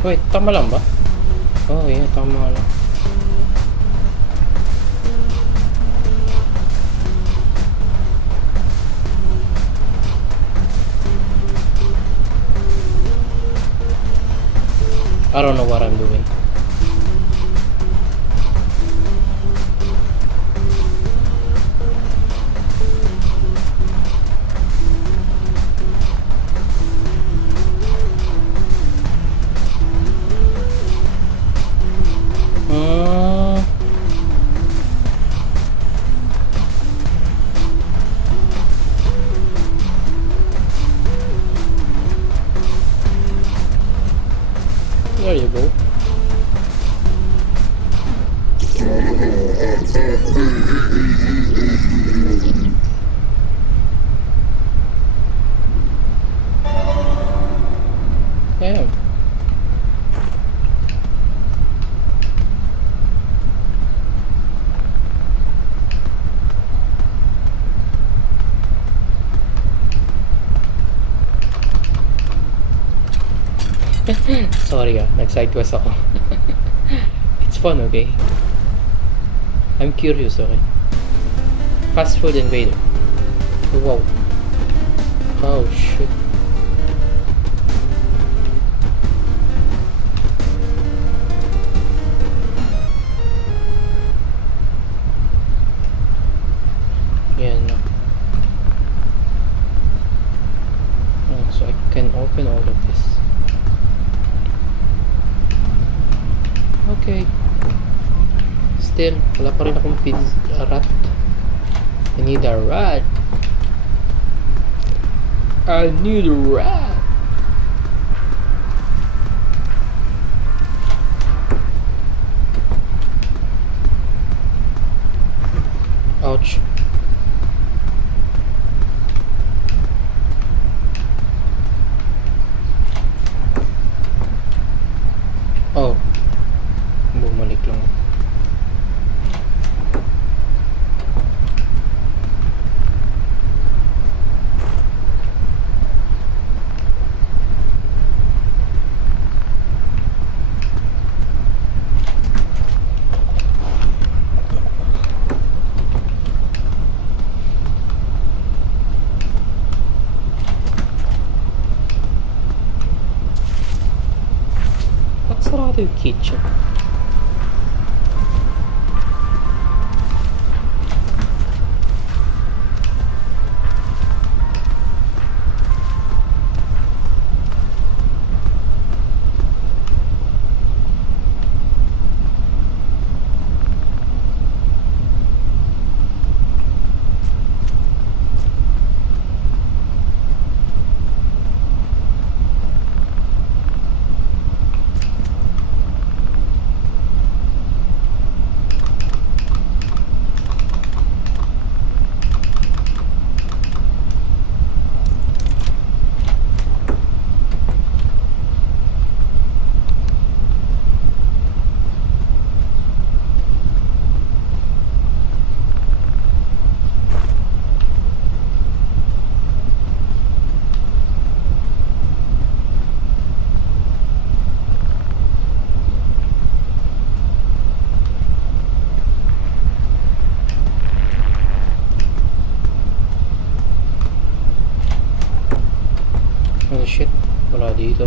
Wait, tama lang ba? Oh, yeah, tama lang. I don't know what I'm doing. There you go. Yeah. Sorry nag-side quest ako. It's fun, okay? I'm curious, okay? Fast food invader. Wow. Oh shit. Yan. Oh, so I can open all of this. Okay. Still, wala pa rin akong rat. I need a rat. I need a rat. couch. Oh, bumalik lang. Ba't sarado yung kitchen? Oh shit, wala dito.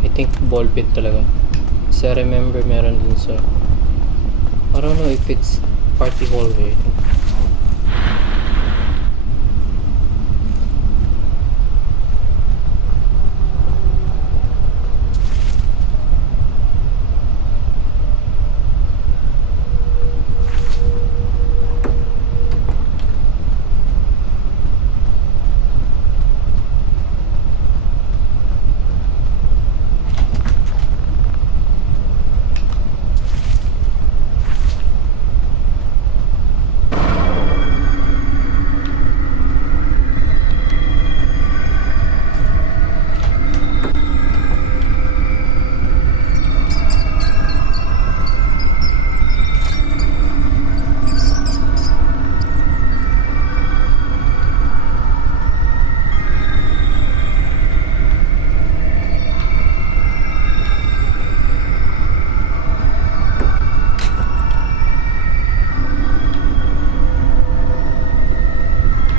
I think ball pit talaga. So I remember meron dun sa, I don't know if it's party hallway.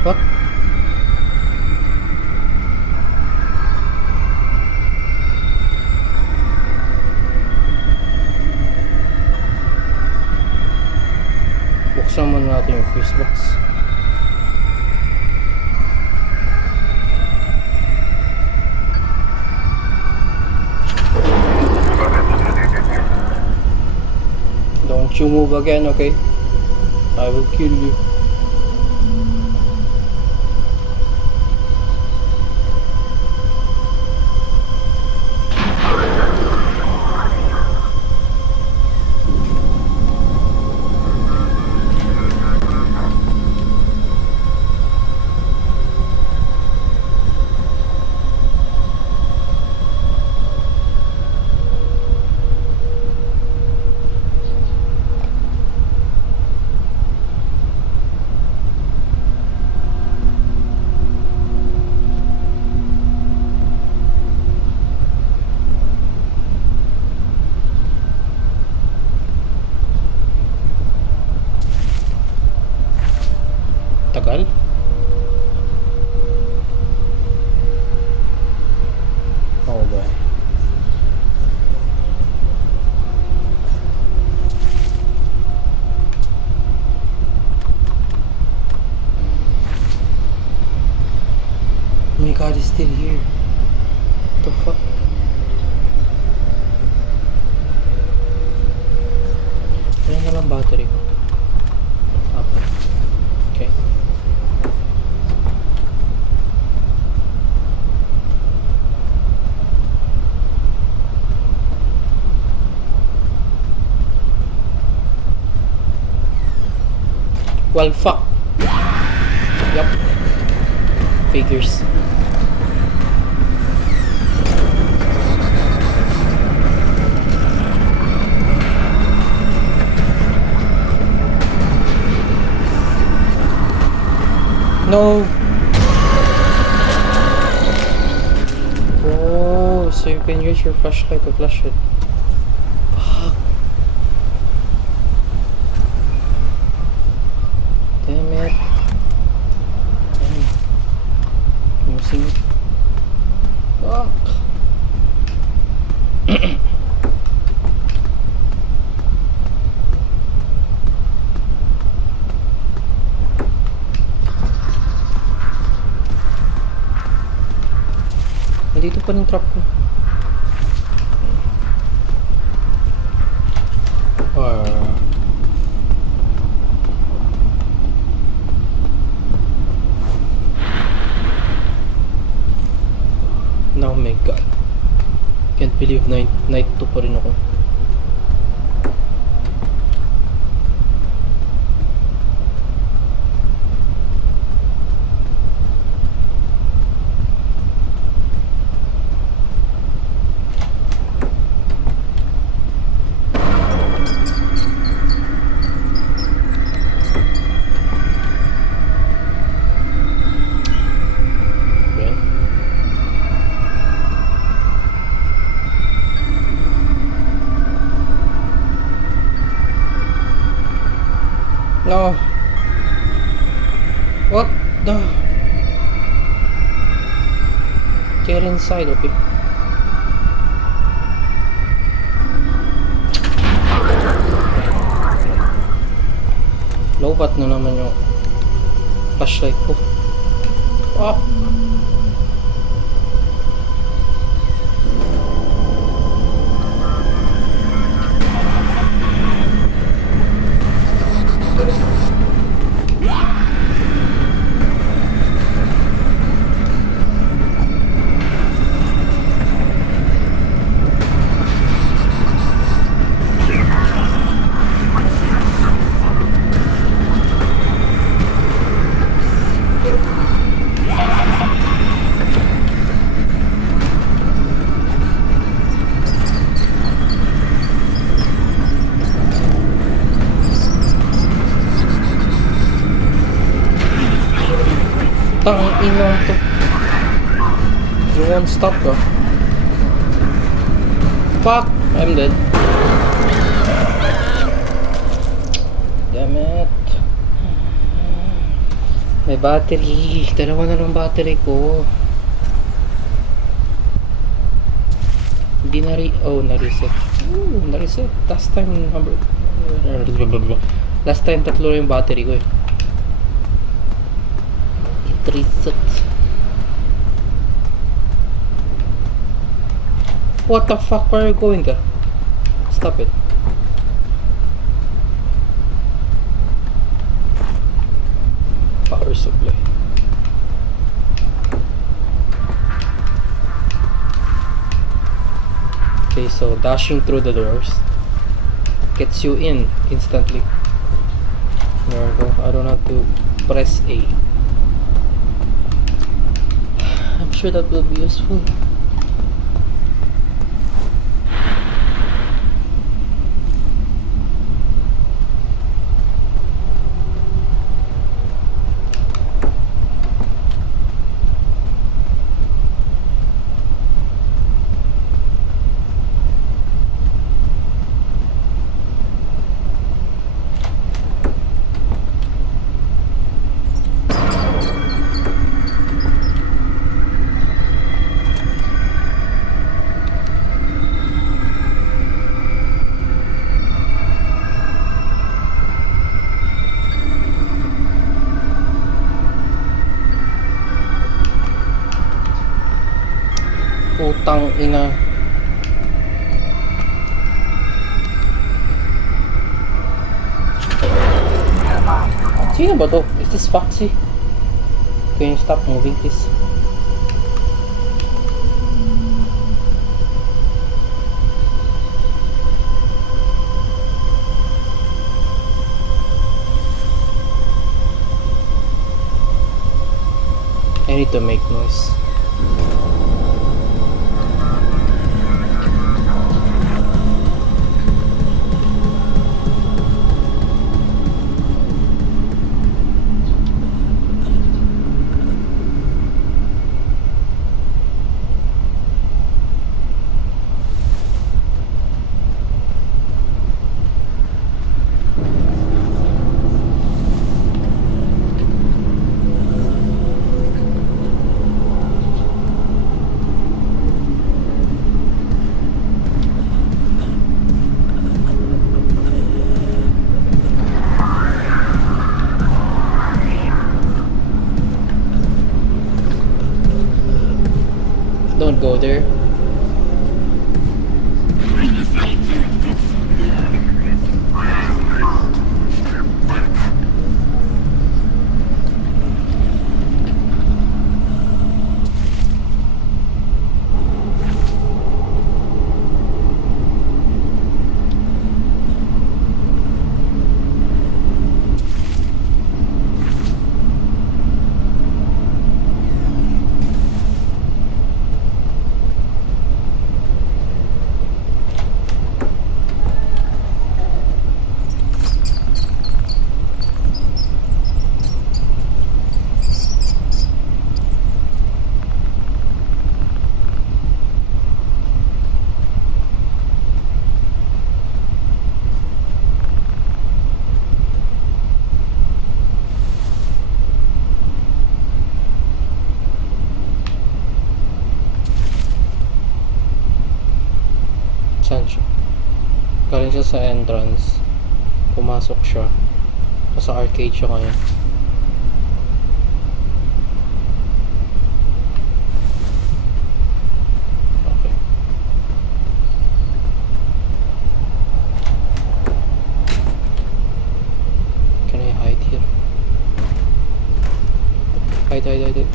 What? Buksan muna natin yung fuse box. Don't you move again, okay? I will kill you. Tagal? Oh boy. Oh my god, he's still here. What the fuck? Ayan na lang battery ko. Okay. Okay. Well, fuck. Yup. Figures. No. Oh, so you can use your flashlight to flash it. Fuck. Damn it. I'm using it. Fuck. Nandito pa rin trap ko. Oh my god. Can't believe night 2 pa rin ako. No. What the? Get inside, okay? Lobat na naman yung flashlight ko. Oh. Tang ina to. You won't stop, bro. Fuck! I'm dead. Damn it. May battery. Dalawa na lang battery ko. Hindi na-reset. Ooh, na-reset. Last time tatlo yung battery ko eh. Reset. What the fuck, where are you going there? Stop it. Power supply. Okay, so dashing through the doors gets you in instantly. There we go. I don't have to press A. I'm sure that will be useful. Putang ina. Sino ba to? Is this Foxy? Can you stop moving please? need to make noise. Don't go there. Saan siya? Galing siya sa entrance. Pumasok siya. Sa arcade siya ngayon. Okay. Can I hide here? Hide.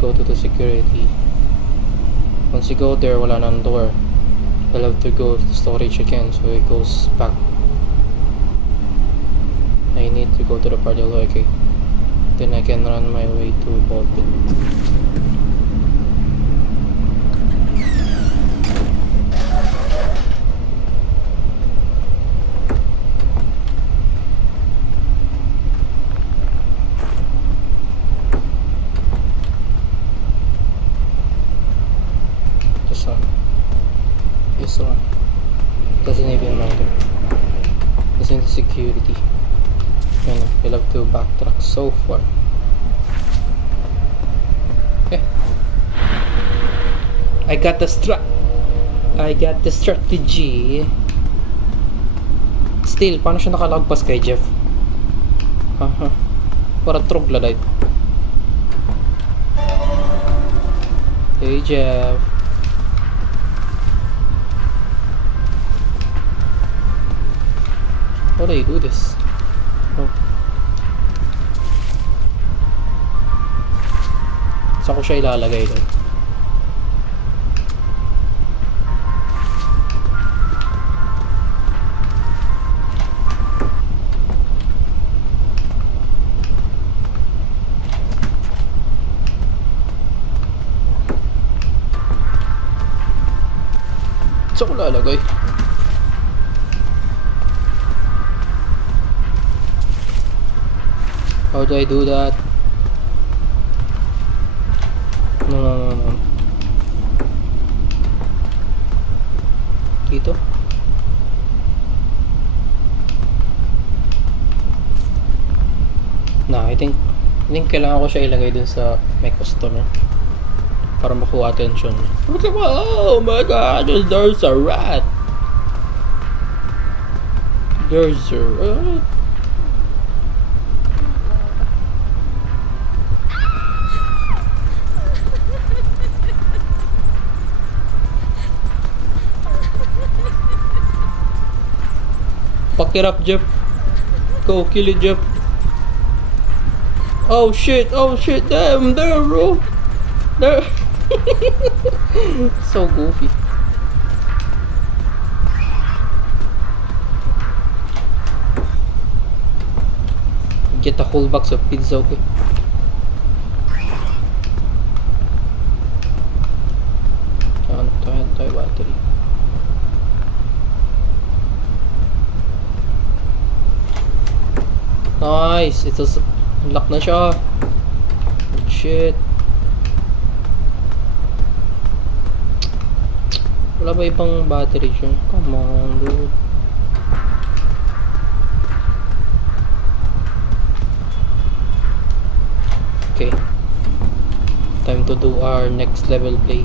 Go to the security. Once you go there, wala nang door. He'll have to go to storage again, so he goes back. I need to go to the party. Okay. Then I can run my way to Baldwin. This one doesn't even matter. It's in the security. You know, you'll have to backtrack so far. Okay. I got the strategy. Still, paano siya nakalagpas kay Jeff? Haha. Para troglodyte. Hey Jeff. How do you do this? Oh. Saan ko siya ilalagay doon? Saan ko lalagay? How do I do that? No. Dito? I think kailangan ko siya ilagay dun sa may customer para makuha attention niya. Oh my god, there's a rat! There's a rat! Fuck it up, Jeff. Go, kill it, Jeff. Oh shit, damn, there, bro. There. So goofy. Get a whole box of pizza, okay? Ano tayo battery. Nice! It's unlock na siya. Good shit. Wala ba ibang battery siya? Come on, dude. Okay. Time to do our next level play.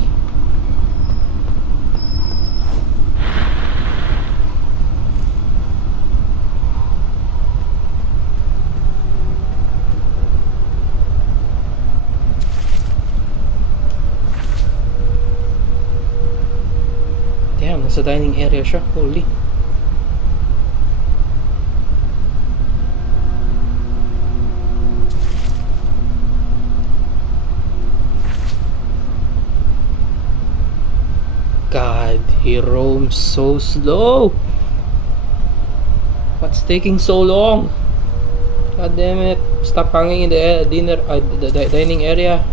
Damn, nasa dining area siya. Holy. God, he roams so slow. What's taking so long? God damn it. Stop hanging in the the dining area.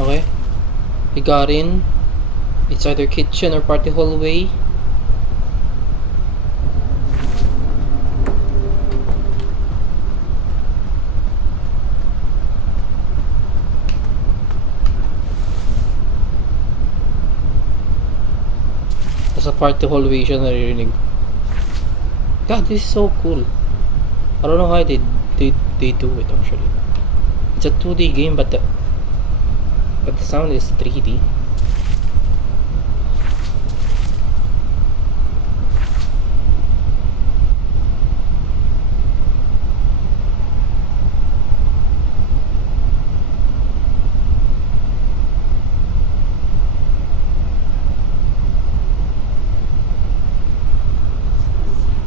Okay. We got in. It's either kitchen or party hallway. Sa party hallway siya naririnig. God, this is so cool. I don't know how they do it actually. It's a 2D game, but the sound is 3D.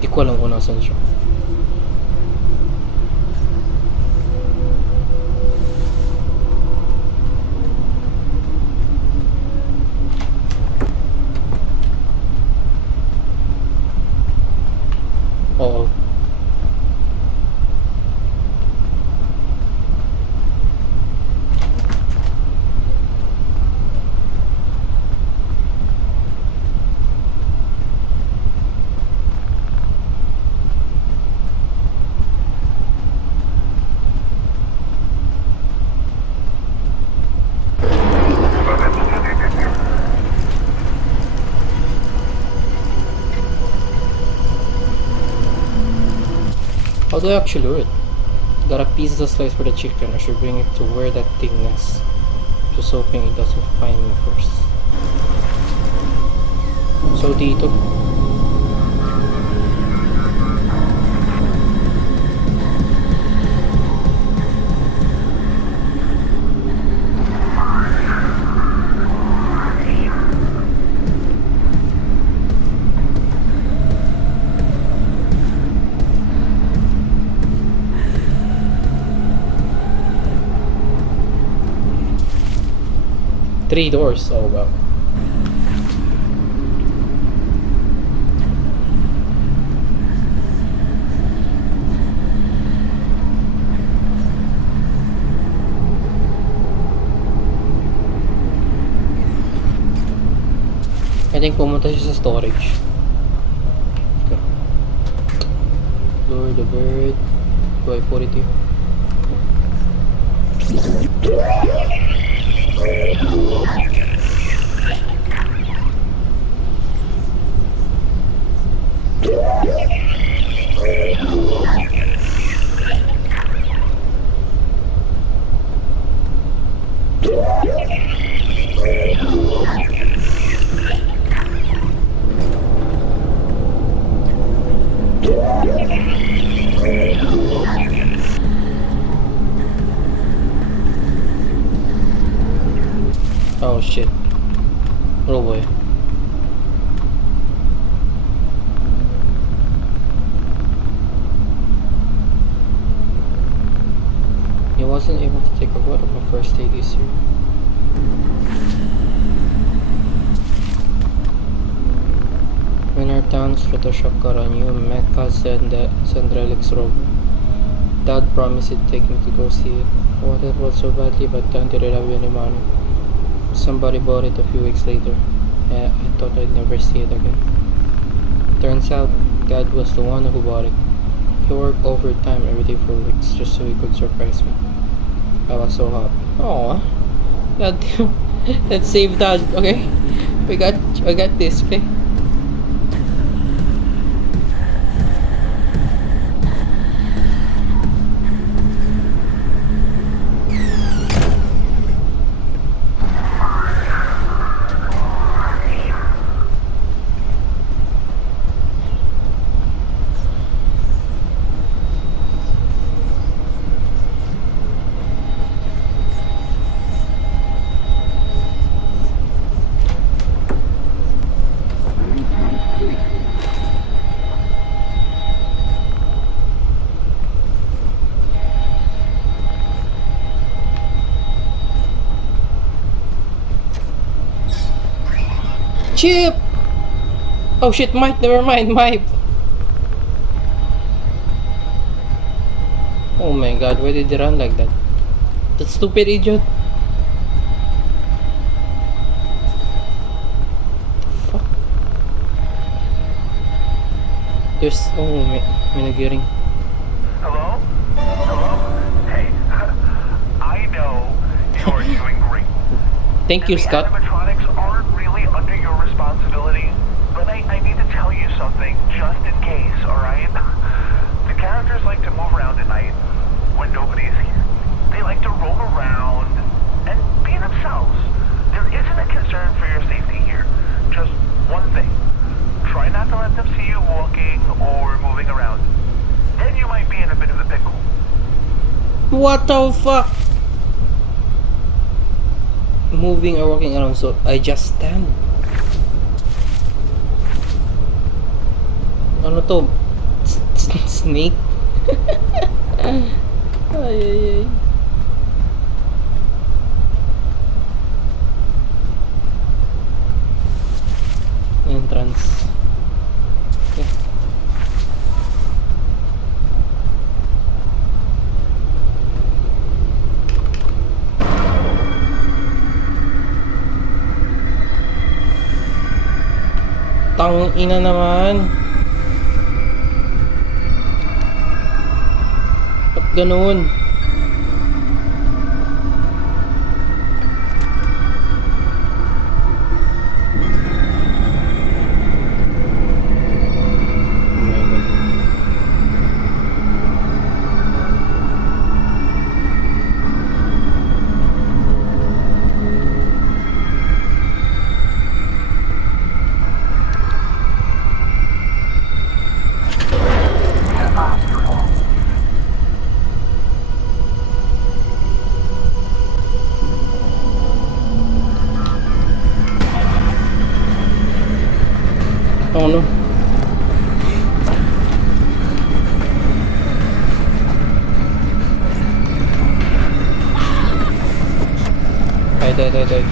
Di ko alam kung nasan siya. Oo. How do I actually do it? Got a pizza slice for the chicken. I should bring it to where that thing is. Just hoping it doesn't find me first. So dito. Three doors, oh wow. I think pumunta siya sa storage. Okay. Lure the bird. Do I put it here? Oh shit. Oh boy. He wasn't able to take a vote of a first aid this year. When our town's Photoshop got on you, Mecca said that Sandrelix rover. Dad promised he'd take me to go see it. I wanted one so badly, but Dad didn't have any money. Somebody bought it a few weeks later. I thought I'd never see it again. Turns out, Dad was the one who bought it. He worked overtime every day for weeks just so he could surprise me. I was so happy. Aww. That, let's save Dad, okay? I got this, okay? Chip! Oh shit, Mike, never mind, Mike. Oh my god, why did he run like that? That stupid idiot. Fuck. There's, oh, Minagiring. Hello? Hello? Hey, I know you're doing great. Thank you, And Scott. the animatronics aren't really under your responsibility, but I need to tell you something just in case, alright? The characters like to move around at night when nobody's here. They like to roam around and be themselves. There isn't a concern for your safety here. Just one thing. Try not to let them see you walking or moving around. Then you might be in a bit of a pickle. What the fuck? Moving or walking around, so I just stand. Ano to? Snake? Ay, ay, ay. Entrance. Okay. Tang ina naman. Ba't ganun? Oh my god. Oh no. Die.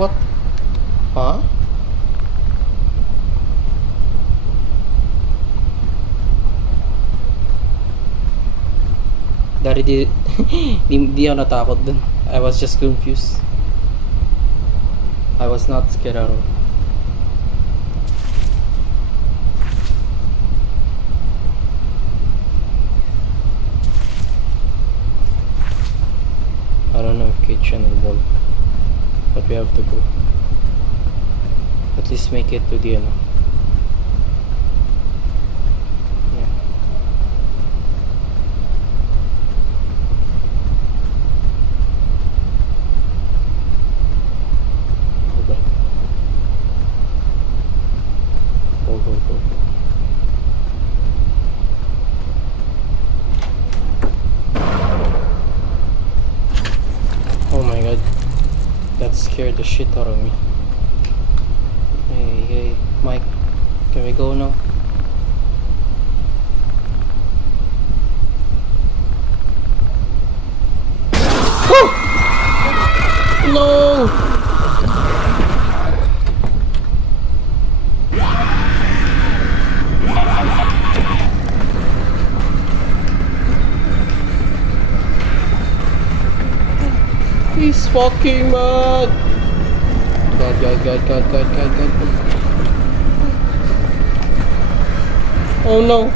What? Huh? Dari di ako natakot dun. I was just confused. I was not scared at all. I don't know if kitchen will work, but we have to go. At least make it to the end. Yeah. Go back. Go, go, go. Oh my god. That scared the shit out of me. Hey, hey, Mike. Can we go now? No! He's fucking mad! God, God, God, God, God, God, God, God. Oh no!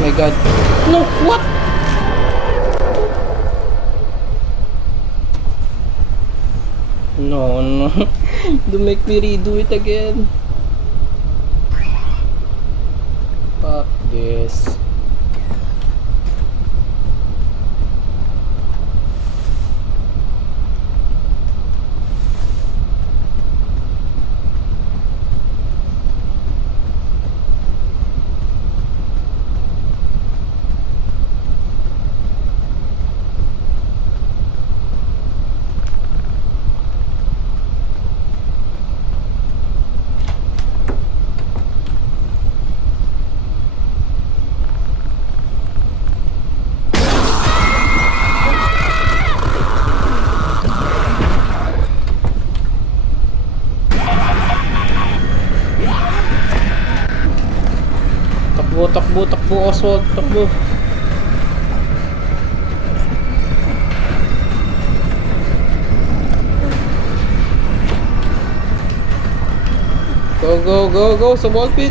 My god. No, what? No, no. Don't make me redo it again. Fuck this. Takbo, takbo, takbo, Oswald, takbo. Go, go, go, go sa ball pit.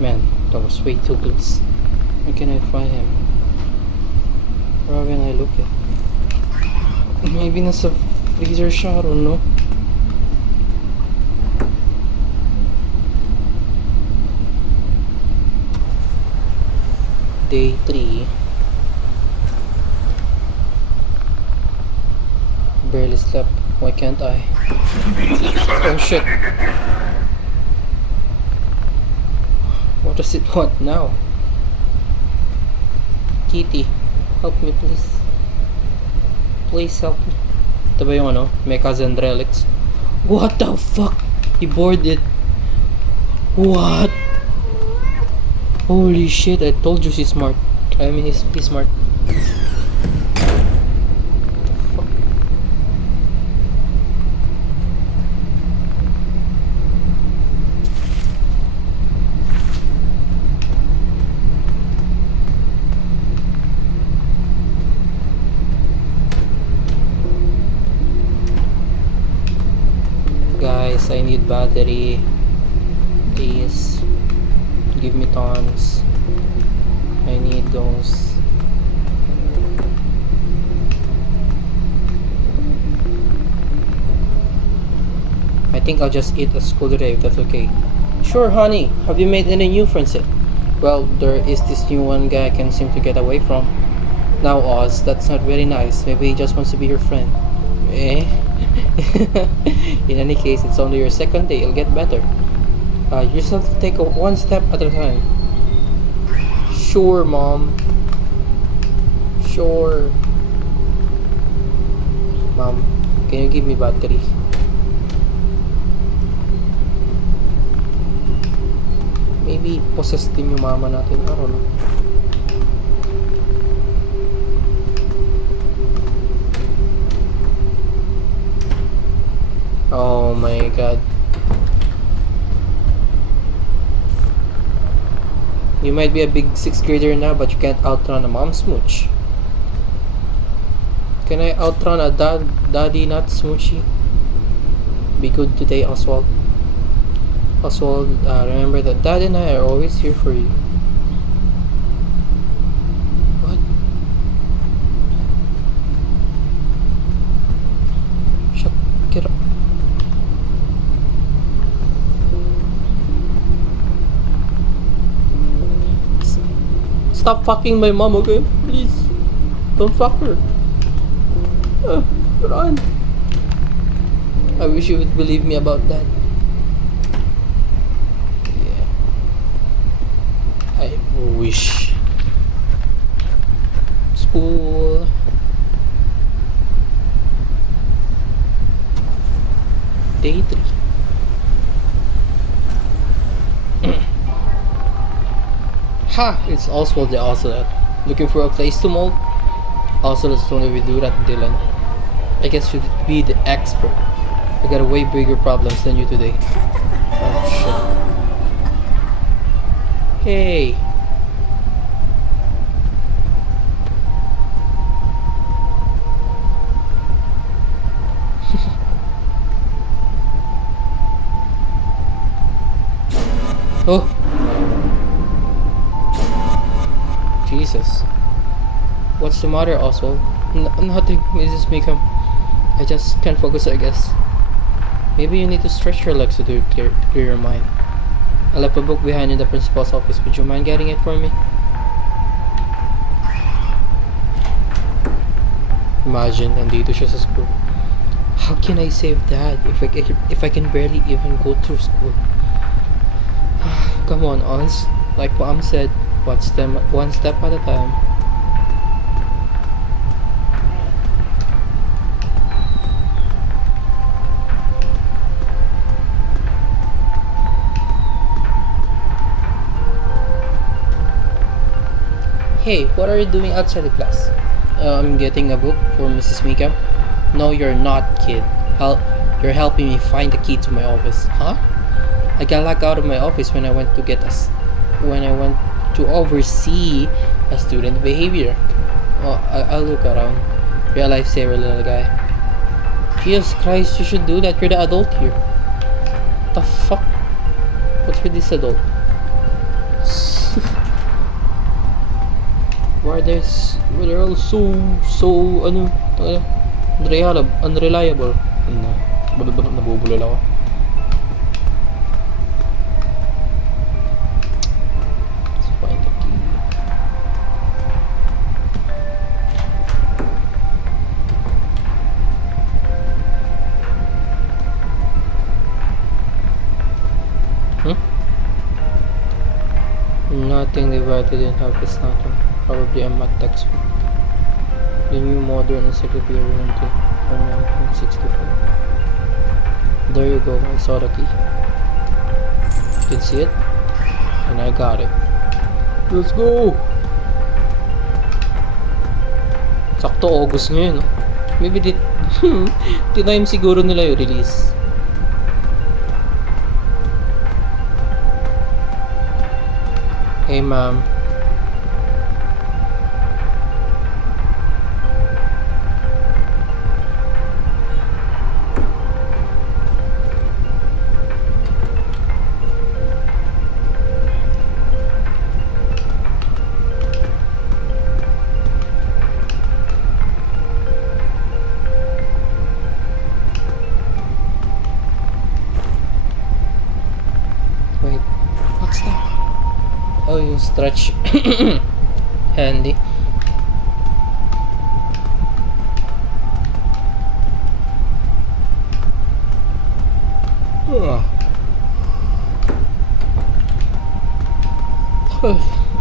Man, that was way too close. Where can I find him? Where can I look at? Maybe nasa freezer siya, I don't know. Day 3. Barely slept. Why can't I? Oh shit. What does it want now? Kitty, help me please. Please help me. Ito ba yung ano? Mechas and Relics? What the fuck? He bored it. What? Holy shit, I told you she's smart. I mean, he's smart. Guys, I need battery. Please give me tons. I need those. I think I'll just eat a school today if that's okay. Sure, honey. Have you made any new friends yet? Well, there is this new one guy I can't seem to get away from. Now, Oz, that's not very nice. Maybe he just wants to be your friend. Eh? In any case, it's only your second day. It'll get better. You just have to take one step at a time. Sure, Mom. Sure. Mom, can you give me battery? Maybe possessed din yung mama natin. I don't know. Oh my god. You might be a big 6th grader now, but you can't outrun a mom smooch. Can I outrun a daddy not smoochy? Be good today, Oswald. Oswald, remember that Dad and I are always here for you. What? Shut, get up. Stop fucking my mom, okay? Please. Don't fuck her. Run. I wish you would believe me about that. Yeah. I wish. School. Day 3. Ha! It's Oswald the Ocelot. Looking for a place to mold? Ocelots don't even do that, Dylan. I guess you'd be the expert. I got a way bigger problems than you today. Oh shit. Hey. Oh. Jesus. What's the matter, Oswald? Nothing, Mrs. Meekham. I just can't focus, I guess. Maybe you need to stretch your legs to clear your mind. I left a book behind in the principal's office. Would you mind getting it for me? Imagine, nandito siya sa school. How can I save Dad if I can barely even go through school? Come on, Ons. Like Mom said, one step at a time. Hey, what are you doing outside the class? I'm getting a book for Mrs. Meekham. No, you're not, kid. You're helping me find the key to my office. Huh? I got locked out of my office when I went to oversee a student behavior. Oh, I'll look around. You're a lifesaver, little guy. Jesus Christ, you should do that. You're the adult here. What the fuck? What's with this adult? Why they're all so unreliable. Nabubulol ako. Let's find the key. Nothing divided in half is nothing. Probably a math textbook. The New Modern Encyclopedia into 1965. There you go, I saw the key. You can see it? And I got it. Let's go! Sakto August ngayon, no? Maybe tinime siguro nila yung release. Hey ma'am. Wait, what's that? Oh, yung stretch. Handy.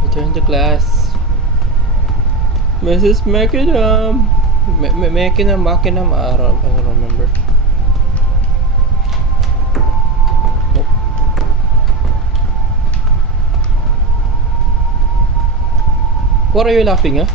Return to class. Mrs. Macadam. Macadam, I don't remember. Nope. What are you laughing at?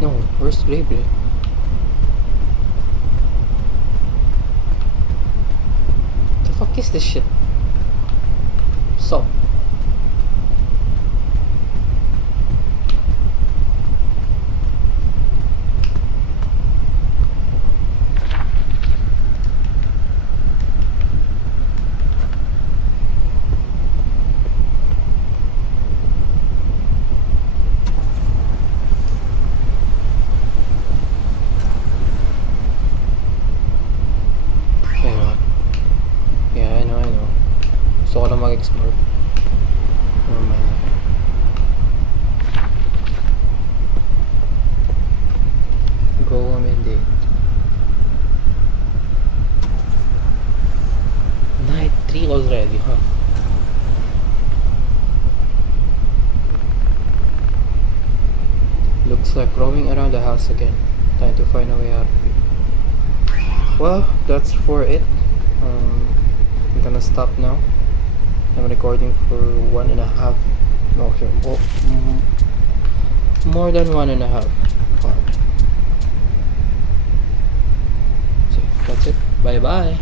No, where's Beyblade? The fuck is this shit? Stop. I know. Yeah, I know. Gusto ko lang mag-explore. Never mind. Go on indeed. Night 3 already, huh? Looks like roaming around the house again. Time to find a way out of here. Well, that's for it. I'm gonna stop now. I'm recording for 1.5. No, sure. More than 1.5 hour. So that's it. Bye bye.